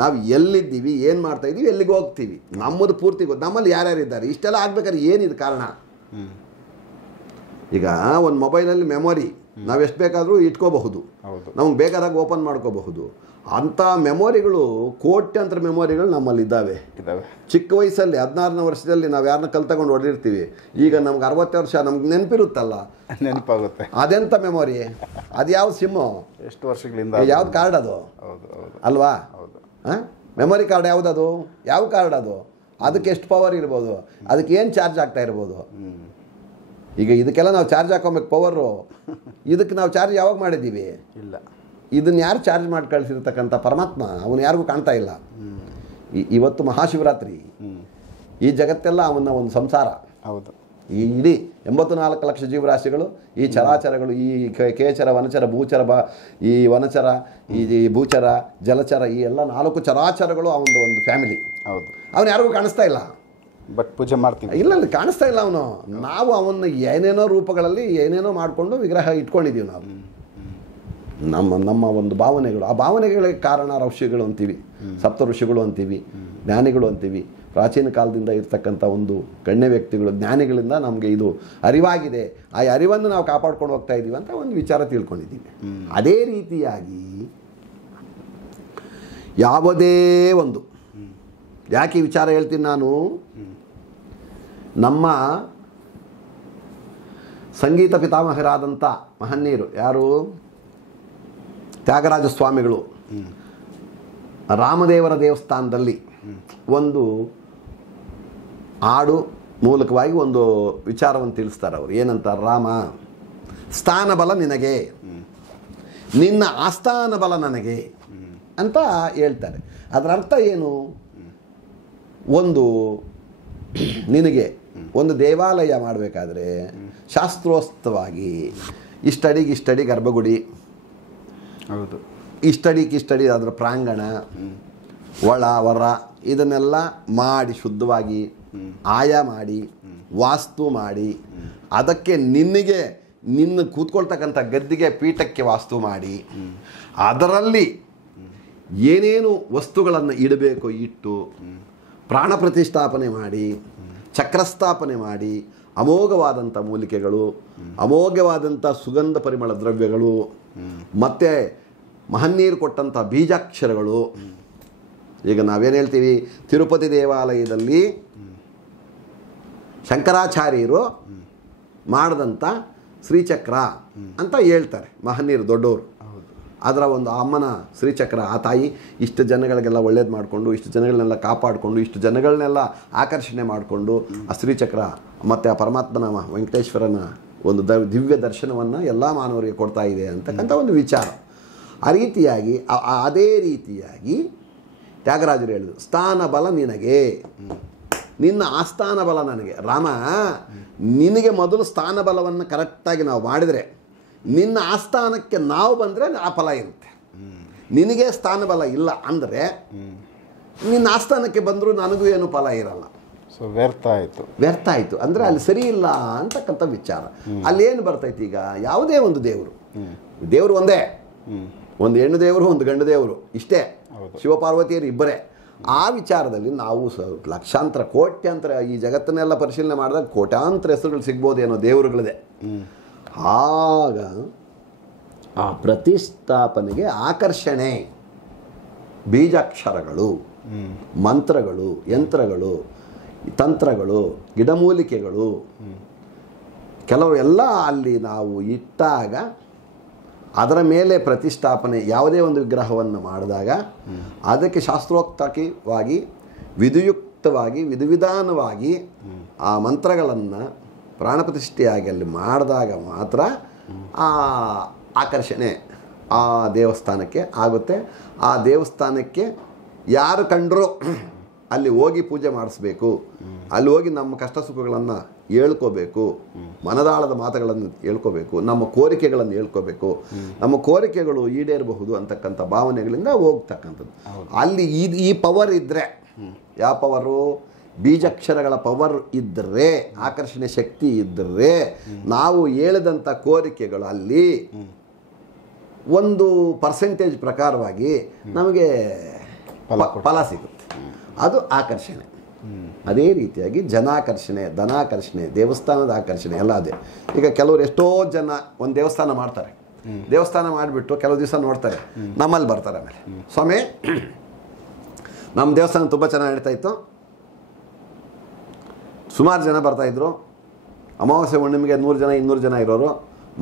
ನಾವು ಎಲ್ಲಿದ್ದೀವಿ, ಏನು ಮಾಡ್ತಾ ಇದ್ದೀವಿ, ಎಲ್ಲಿಗೆ ಹೋಗ್ತೀವಿ, ನಮ್ಮದು ಪೂರ್ತಿ ಗೊತ್ತು. ನಮ್ಮಲ್ಲಿ ಯಾರ್ಯಾರಿದ್ದಾರೆ, ಇಷ್ಟೆಲ್ಲ ಆಗ್ಬೇಕಾದ್ರೆ ಏನಿದೆ ಕಾರಣ? ಈಗ ಒಂದು ಮೊಬೈಲಲ್ಲಿ ಮೆಮೊರಿ ನಾವು ಎಷ್ಟು ಬೇಕಾದರೂ ಇಟ್ಕೋಬಹುದು, ನಮ್ಗೆ ಬೇಕಾದಾಗ ಓಪನ್ ಮಾಡ್ಕೋಬಹುದು. ಅಂಥ ಮೆಮೊರಿಗಳು, ಕೋಟ್ಯಂತರ ಮೆಮೊರಿಗಳು ನಮ್ಮಲ್ಲಿ ಇದ್ದಾವೆ. ಚಿಕ್ಕ ವಯಸ್ಸಲ್ಲಿ 16ನೇ ವರ್ಷದಲ್ಲಿ ನಾವು ಯಾರನ್ನ ತಗೊಂಡು ಹೊಡೆದಿರ್ತೀವಿ. ಈಗ ನಮ್ಗೆ 60 ವರ್ಷ, ನಮ್ಗೆ ನೆನಪಿರುತ್ತಲ್ಲ, ನೆನಪಾಗುತ್ತೆ. ಅದೆಂಥ ಮೆಮೊರಿ, ಅದು ಯಾವ ಸಿಮ್ಮು, ಎಷ್ಟು ವರ್ಷಗಳಿಂದ, ಯಾವ್ದು ಕಾರ್ಡ್ ಅದು ಅಲ್ವಾ? ಮೆಮೊರಿ ಕಾರ್ಡ್ ಯಾವುದದು, ಯಾವ ಕಾರ್ಡ್ ಅದು, ಅದಕ್ಕೆ ಎಷ್ಟು ಪವರ್ ಇರ್ಬೋದು, ಅದಕ್ಕೆ ಏನು ಚಾರ್ಜ್ ಆಗ್ತಾ ಇರ್ಬೋದು. ಈಗ ಇದಕ್ಕೆಲ್ಲ ನಾವು ಚಾರ್ಜ್ ಹಾಕೊಬೇಕು ಪವರು, ಇದಕ್ಕೆ ನಾವು ಚಾರ್ಜ್ ಯಾವಾಗ ಮಾಡಿದ್ದೀವಿ? ಇಲ್ಲ. ಇದನ್ನು ಯಾರು ಚಾರ್ಜ್ ಮಾಡಿ ಕಳಿಸಿರ್ತಕ್ಕಂಥ ಪರಮಾತ್ಮ, ಅವನು ಯಾರಿಗೂ ಕಾಣ್ತಾ ಇಲ್ಲ. ಇವತ್ತು ಮಹಾಶಿವರಾತ್ರಿ, ಈ ಜಗತ್ತೆಲ್ಲ ಅವನ ಒಂದು ಸಂಸಾರ. ಹೌದು. ಈ ಇಡೀ 84 ಲಕ್ಷ ಜೀವರಾಶಿಗಳು, ಈ ಚರಾಚರಗಳು, ಈ ಕೇಚರ, ವನಚರ, ಭೂಚರ, ಈ ವನಚರ, ಈ ಭೂಚರ, ಜಲಚರ, ಈ ಎಲ್ಲ 4 ಚರಾಚರಗಳು ಅವನದು ಒಂದು ಫ್ಯಾಮಿಲಿ. ಹೌದು. ಅವನು ಯಾರಿಗೂ ಕಾಣಿಸ್ತಾ ಇಲ್ಲ, ಬಟ್ ಪೂಜೆ ಮಾಡ್ತೀವಿ. ಇಲ್ಲ, ಕಾಣಿಸ್ತಾ ಇಲ್ಲ ಅವನು. ನಾವು ಅವನ್ನ ಏನೇನೋ ರೂಪಗಳಲ್ಲಿ ಏನೇನೋ ಮಾಡಿಕೊಂಡು ವಿಗ್ರಹ ಇಟ್ಕೊಂಡಿದ್ದೀವಿ ನಾವು. ನಮ್ಮ ಒಂದು ಭಾವನೆಗಳು, ಆ ಭಾವನೆಗಳಿಗೆ ಕಾರಣ ಋಷಿಗಳು ಅಂತೀವಿ, ಸಪ್ತ ಋಷಿಗಳು ಅಂತೀವಿ, ಜ್ಞಾನಿಗಳು ಅಂತೀವಿ. ಪ್ರಾಚೀನ ಕಾಲದಿಂದ ಇರ್ತಕ್ಕಂಥ ಒಂದು ಗಣ್ಯ ವ್ಯಕ್ತಿಗಳು, ಜ್ಞಾನಿಗಳಿಂದ ನಮಗೆ ಇದು ಅರಿವಾಗಿದೆ. ಆ ಅರಿವನ್ನು ನಾವು ಕಾಪಾಡ್ಕೊಂಡು ಹೋಗ್ತಾ ಇದ್ದೀವಿ ಅಂತ ಒಂದು ವಿಚಾರ ತಿಳ್ಕೊಂಡಿದ್ದೀವಿ. ಅದೇ ರೀತಿಯಾಗಿ ಯಾವುದೇ ಒಂದು, ಯಾಕೆ ಈ ವಿಚಾರ ಹೇಳ್ತೀನಿ ನಾನು, ನಮ್ಮ ಸಂಗೀತ ಪಿತಾಮಹರಾದಂಥ ಮಹನೀಯರು ಯಾರು, ತ್ಯಾಗರಾಜ ಸ್ವಾಮಿಗಳು, ರಾಮದೇವರ ದೇವಸ್ಥಾನದಲ್ಲಿ ಒಂದು ಹಾಡು ಮೂಲಕವಾಗಿ ಒಂದು ವಿಚಾರವನ್ನು ತಿಳಿಸ್ತಾರೆ ಅವರು. ಏನಂತ, ರಾಮ ಸ್ಥಾನ ಬಲ ನಿನಗೆ, ನಿನ್ನ ಆಸ್ಥಾನ ಬಲ ನನಗೆ ಅಂತ ಹೇಳ್ತಾರೆ. ಅದರ ಅರ್ಥ ಏನು? ಒಂದು ನಿನಗೆ ಒಂದು ದೇವಾಲಯ ಮಾಡಬೇಕಾದ್ರೆ ಶಾಸ್ತ್ರೋಕ್ತವಾಗಿ ಇಷ್ಟಡಿಗೆ ಗರ್ಭಗುಡಿ, ಹೌದು, ಇಷ್ಟಡಿ ಅದರ ಪ್ರಾಂಗಣ ಒಳ ಹೊರ ಇದನ್ನೆಲ್ಲ ಮಾಡಿ ಶುದ್ಧವಾಗಿ ಆಯ ಮಾಡಿ ವಾಸ್ತು ಮಾಡಿ ಅದಕ್ಕೆ ನಿನ್ನ ಕೂತ್ಕೊಳ್ತಕ್ಕಂಥ ಗದ್ದಿಗೆ ಪೀಠಕ್ಕೆ ವಾಸ್ತು ಮಾಡಿ ಅದರಲ್ಲಿ ಏನೇನು ವಸ್ತುಗಳನ್ನು ಇಡಬೇಕು ಇಟ್ಟು ಪ್ರಾಣ ಪ್ರತಿಷ್ಠಾಪನೆ ಮಾಡಿ ಚಕ್ರಸ್ಥಾಪನೆ ಮಾಡಿ ಅಮೋಘವಾದಂಥ ಮೂಲಿಕೆಗಳು ಅಮೋಘವಾದಂಥ ಸುಗಂಧ ಪರಿಮಳ ದ್ರವ್ಯಗಳು ಮತ್ತು ಮಹನ್ನೀರು ಕೊಟ್ಟಂಥ ಬೀಜಾಕ್ಷರಗಳು. ಈಗ ನಾವೇನು ಹೇಳ್ತೀವಿ, ತಿರುಪತಿ ದೇವಾಲಯದಲ್ಲಿ ಶಂಕರಾಚಾರ್ಯರು ಮಾಡಿದಂಥ ಶ್ರೀಚಕ್ರ ಅಂತ ಹೇಳ್ತಾರೆ ಮಹನೀಯರು ದೊಡ್ಡವರು. ಅದರ ಒಂದು ಅಮ್ಮನ ಶ್ರೀಚಕ್ರ, ಆ ತಾಯಿ ಇಷ್ಟು ಜನಗಳಿಗೆಲ್ಲ ಒಳ್ಳೇದು ಮಾಡಿಕೊಂಡು, ಇಷ್ಟು ಜನಗಳನ್ನೆಲ್ಲ ಕಾಪಾಡಿಕೊಂಡು, ಇಷ್ಟು ಜನಗಳನ್ನೆಲ್ಲ ಆಕರ್ಷಣೆ ಮಾಡಿಕೊಂಡು ಆ ಶ್ರೀಚಕ್ರ ಮತ್ತು ಆ ಪರಮಾತ್ಮನ ವೆಂಕಟೇಶ್ವರನ ಒಂದು ದಿವ್ಯ ದರ್ಶನವನ್ನು ಎಲ್ಲ ಮಾನವರಿಗೆ ಕೊಡ್ತಾ ಇದೆ ಅಂತಕ್ಕಂಥ ಒಂದು ವಿಚಾರ. ಆ ರೀತಿಯಾಗಿ ಅದೇ ರೀತಿಯಾಗಿ ತ್ಯಾಗರಾಜರು ಹೇಳಿದ್ರು, ಸ್ಥಾನ ಬಲ ನಿನಗೆ, ನಿನ್ನ ಆಸ್ಥಾನ ಬಲ ನನಗೆ. ರಾಮ, ನಿನಗೆ ಮೊದಲು ಸ್ಥಾನ ಬಲವನ್ನು ಕರೆಕ್ಟಾಗಿ ನಾವು ಮಾಡಿದರೆ ನಿನ್ನ ಆಸ್ಥಾನಕ್ಕೆ ನಾವು ಬಂದರೆ ಆ ಫಲ ಇರುತ್ತೆ. ನಿನಗೆ ಸ್ಥಾನ ಬಲ ಇಲ್ಲ ಅಂದರೆ ನಿನ್ನ ಆಸ್ಥಾನಕ್ಕೆ ಬಂದರೂ ನನಗೂ ಏನು ಫಲ ಇರಲ್ಲ. ಸೊ ವ್ಯರ್ಥ ಆಯಿತು ಅಂದರೆ ಅಲ್ಲಿ ಸರಿ ಇಲ್ಲ ಅಂತಕ್ಕಂಥ ವಿಚಾರ. ಅಲ್ಲೇನು ಬರ್ತೈತಿ, ಈಗ ಯಾವುದೇ ಒಂದು ದೇವರು ಒಂದೇ, ಒಂದು ಹೆಣ್ಣು ದೇವರು ಒಂದು ಗಂಡು ದೇವರು, ಇಷ್ಟೇ. ಶಿವಪಾರ್ವತಿಯರು ಇಬ್ಬರೇ. ಆ ವಿಚಾರದಲ್ಲಿ ನಾವು ಲಕ್ಷಾಂತರ ಕೋಟ್ಯಾಂತರ ಈ ಜಗತ್ತನ್ನೆಲ್ಲ ಪರಿಶೀಲನೆ ಮಾಡಿದಾಗ ಕೋಟ್ಯಾಂತರ ಹೆಸರುಗಳು ಸಿಗ್ಬೋದೇನೋ ದೇವರುಗಳಿದೆ. ಆಗ ಆ ಪ್ರತಿಷ್ಠಾಪನೆಗೆ ಆಕರ್ಷಣೆ, ಬೀಜಾಕ್ಷರಗಳು, ಮಂತ್ರಗಳು, ಯಂತ್ರಗಳು, ತಂತ್ರಗಳು, ಗಿಡಮೂಲಿಕೆಗಳು ಕೆಲವು ಎಲ್ಲ ಅಲ್ಲಿ ನಾವು ಇಟ್ಟಾಗ ಅದರ ಮೇಲೆ ಪ್ರತಿಷ್ಠಾಪನೆ ಯಾವುದೇ ಒಂದು ವಿಗ್ರಹವನ್ನು ಮಾಡಿದಾಗ ಅದಕ್ಕೆ ಶಾಸ್ತ್ರೋಕ್ತವಾಗಿ ವಿಧಿಯುಕ್ತವಾಗಿ ವಿಧಿವಿಧಾನವಾಗಿ ಆ ಮಂತ್ರಗಳನ್ನು ಪ್ರಾಣಪ್ರತಿಷ್ಠೆಯಾಗಿ ಅಲ್ಲಿ ಮಾಡಿದಾಗ ಮಾತ್ರ ಆ ಆಕರ್ಷಣೆ ಆ ದೇವಸ್ಥಾನಕ್ಕೆ ಆಗುತ್ತೆ. ಆ ದೇವಸ್ಥಾನಕ್ಕೆ ಯಾರು ಕಂಡರೂ ಅಲ್ಲಿ ಹೋಗಿ ಪೂಜೆ ಮಾಡಿಸ್ಬೇಕು, ಅಲ್ಲಿ ಹೋಗಿ ನಮ್ಮ ಕಷ್ಟ ಸುಖಗಳನ್ನು ಹೇಳ್ಕೋಬೇಕು, ಮನದಾಳದ ಮಾತುಗಳನ್ನು ಹೇಳ್ಕೋಬೇಕು, ನಮ್ಮ ಕೋರಿಕೆಗಳನ್ನು ಹೇಳ್ಕೋಬೇಕು, ನಮ್ಮ ಕೋರಿಕೆಗಳು ಈಡೇರಬಹುದು ಅಂತಕ್ಕಂಥ ಭಾವನೆಗಳಿಂದ ಹೋಗ್ತಕ್ಕಂಥದ್ದು. ಅಲ್ಲಿ ಈ ಪವರ್ ಇದ್ದರೆ, ಯಾವ ಪವರು? ಬೀಜಾಕ್ಷರಗಳ ಪವರ್ ಇದ್ದರೆ, ಆಕರ್ಷಣೆ ಶಕ್ತಿ ಇದ್ದರೆ ನಾವು ಹೇಳಿದಂಥ ಕೋರಿಕೆಗಳು ಅಲ್ಲಿ ಒಂದು ಪರ್ಸೆಂಟೇಜ್ ಪ್ರಕಾರವಾಗಿ ನಮಗೆ ಫಲ ಸಿಗುತ್ತೆ. ಅದು ಆಕರ್ಷಣೆ. ಅದೇ ರೀತಿಯಾಗಿ ಜನಾಕರ್ಷಣೆ, ಧನಾಕರ್ಷಣೆ, ದೇವಸ್ಥಾನದ ಆಕರ್ಷಣೆ ಎಲ್ಲ ಅದೇ. ಈಗ ಕೆಲವರು ಎಷ್ಟೋ ಜನ ಒಂದು ದೇವಸ್ಥಾನ ಮಾಡ್ತಾರೆ, ದೇವಸ್ಥಾನ ಮಾಡಿಬಿಟ್ಟು ಕೆಲವು ದಿವಸ ನೋಡ್ತಾರೆ, ನಮ್ಮಲ್ಲಿ ಬರ್ತಾರೆ. ಆಮೇಲೆ ಸ್ವಾಮಿ ನಮ್ಮ ದೇವಸ್ಥಾನ ತುಂಬ ಚೆನ್ನಾಗಿ ನಡೀತಾ ಇತ್ತು, ಸುಮಾರು ಜನ ಬರ್ತಾಯಿದ್ರು, ಅಮಾವಾಸ್ಯೆ ಹುಣ್ಣಿಮೆಗೆ 100 ಜನ 200 ಜನ ಇರೋರು,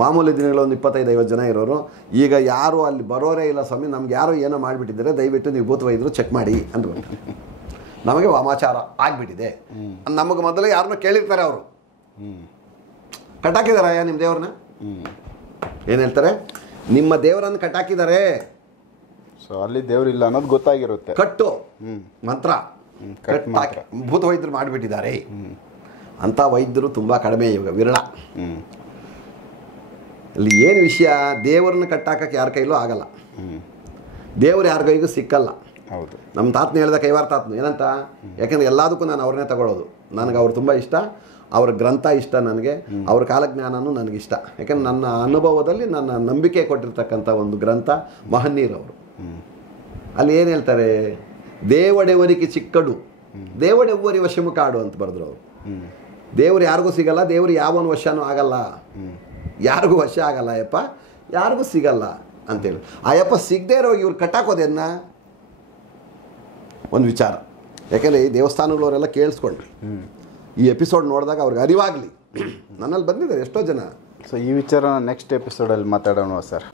ಮಾಮೂಲಿ ದಿನಗಳು ಒಂದು 25-50 ಜನ ಇರೋರು. ಈಗ ಯಾರು ಅಲ್ಲಿ ಬರೋರೇ ಇಲ್ಲ ಸ್ವಾಮಿ, ನಮ್ಗೆ ಯಾರೋ ಏನೋ ಮಾಡಿಬಿಟ್ಟಿದ್ದಾರೆ, ದಯವಿಟ್ಟು ನೀವು ಭೂತವೈದ್ಯರು ಚೆಕ್ ಮಾಡಿ ಅಂದರು. ನಮಗೆ ವಾಮಾಚಾರ ಆಗಿಬಿಟ್ಟಿದೆ. ನಮಗೆ ಮೊದಲೇ ಯಾರನ್ನೋ ಕೇಳಿರ್ತಾರೆ, ಅವರು ಕಟ್ಟಾಕಿದಾರಯ್ಯ ನಿಮ್ಮ ದೇವ್ರನ್ನ. ಏನು ಹೇಳ್ತಾರೆ? ನಿಮ್ಮ ದೇವರನ್ನು ಕಟ್ಟಾಕಿದ್ದಾರೆ. ಸೊ ಅಲ್ಲಿ ದೇವರಿಲ್ಲ ಅನ್ನೋದು ಗೊತ್ತಾಗಿರುತ್ತೆ. ಕಟ್ಟು ಮಂತ್ರ ಕಟ್ಟಾಕಿ ಭೂತವೈದ್ಯರು ಮಾಡಿಬಿಟ್ಟಿದ್ದಾರೆ. ಅಂಥ ವೈದ್ಯರು ತುಂಬ ಕಡಿಮೆ, ಇವಾಗ ವಿರಳ. ಅಲ್ಲಿ ಏನು ವಿಷಯ, ದೇವರನ್ನ ಕಟ್ಟಾಕಕ್ಕೆ ಯಾರ ಕೈಲೂ ಆಗಲ್ಲ, ದೇವರು ಯಾರ ಕೈಗೂ ಸಿಕ್ಕಲ್ಲ. ಹೌದು. ನಮ್ಮ ತಾತನ ಹೇಳ್ದ, ಕೈವಾರ ತಾತನು ಏನಂತ, ಯಾಕೆಂದರೆ ಎಲ್ಲದಕ್ಕೂ ನಾನು ಅವ್ರನ್ನೇ ತಗೊಳ್ಳೋದು. ನನಗೆ ಅವ್ರು ತುಂಬ ಇಷ್ಟ, ಅವ್ರ ಗ್ರಂಥ ಇಷ್ಟ, ನನಗೆ ಅವ್ರ ಕಾಲಜ್ಞಾನನೂ ನನಗಿಷ್ಟ. ಯಾಕೆಂದ್ರೆ ನನ್ನ ಅನುಭವದಲ್ಲಿ ನನ್ನ ನಂಬಿಕೆ ಕೊಟ್ಟಿರ್ತಕ್ಕಂಥ ಒಂದು ಗ್ರಂಥ ಮಹನ್ನೀರವರು. ಅಲ್ಲಿ ಏನು ಹೇಳ್ತಾರೆ, ದೇವಡೆವರಿಗೆ ಚಿಕ್ಕಡು ದೇವಡೆವ್ವರಿ ವಶಮು ಕಾಡು ಅಂತ ಬರೆದ್ರು ಅವರು. ದೇವರು ಯಾರಿಗೂ ಸಿಗಲ್ಲ, ದೇವರು ಯಾವನು ವಶನೂ ಆಗಲ್ಲ, ಯಾರಿಗೂ ವಶ ಆಗಲ್ಲ ಅಯ್ಯಪ್ಪ, ಯಾರಿಗೂ ಸಿಗಲ್ಲ ಅಂತೇಳಿ. ಅಯ್ಯಪ್ಪ ಸಿಗದೆ ಇರೋ ಇವ್ರು ಕಟ್ಟಾಕೋದೇನ ಒಂದು ವಿಚಾರ. ಯಾಕೆಂದರೆ ಈ ದೇವಸ್ಥಾನಗಳವರೆಲ್ಲ ಕೇಳಿಸ್ಕೊಂಡ್ರಿ, ಈ ಎಪಿಸೋಡ್ ನೋಡಿದಾಗ ಅವ್ರಿಗೆ ಅರಿವಾಗಲಿ. ನನ್ನಲ್ಲಿ ಬಂದಿದ್ದಾರೆ ಎಷ್ಟೋ ಜನ. ಸೊ ಈ ವಿಚಾರನ ನೆಕ್ಸ್ಟ್ ಎಪಿಸೋಡಲ್ಲಿ ಮಾತಾಡೋಣ ಸರ್.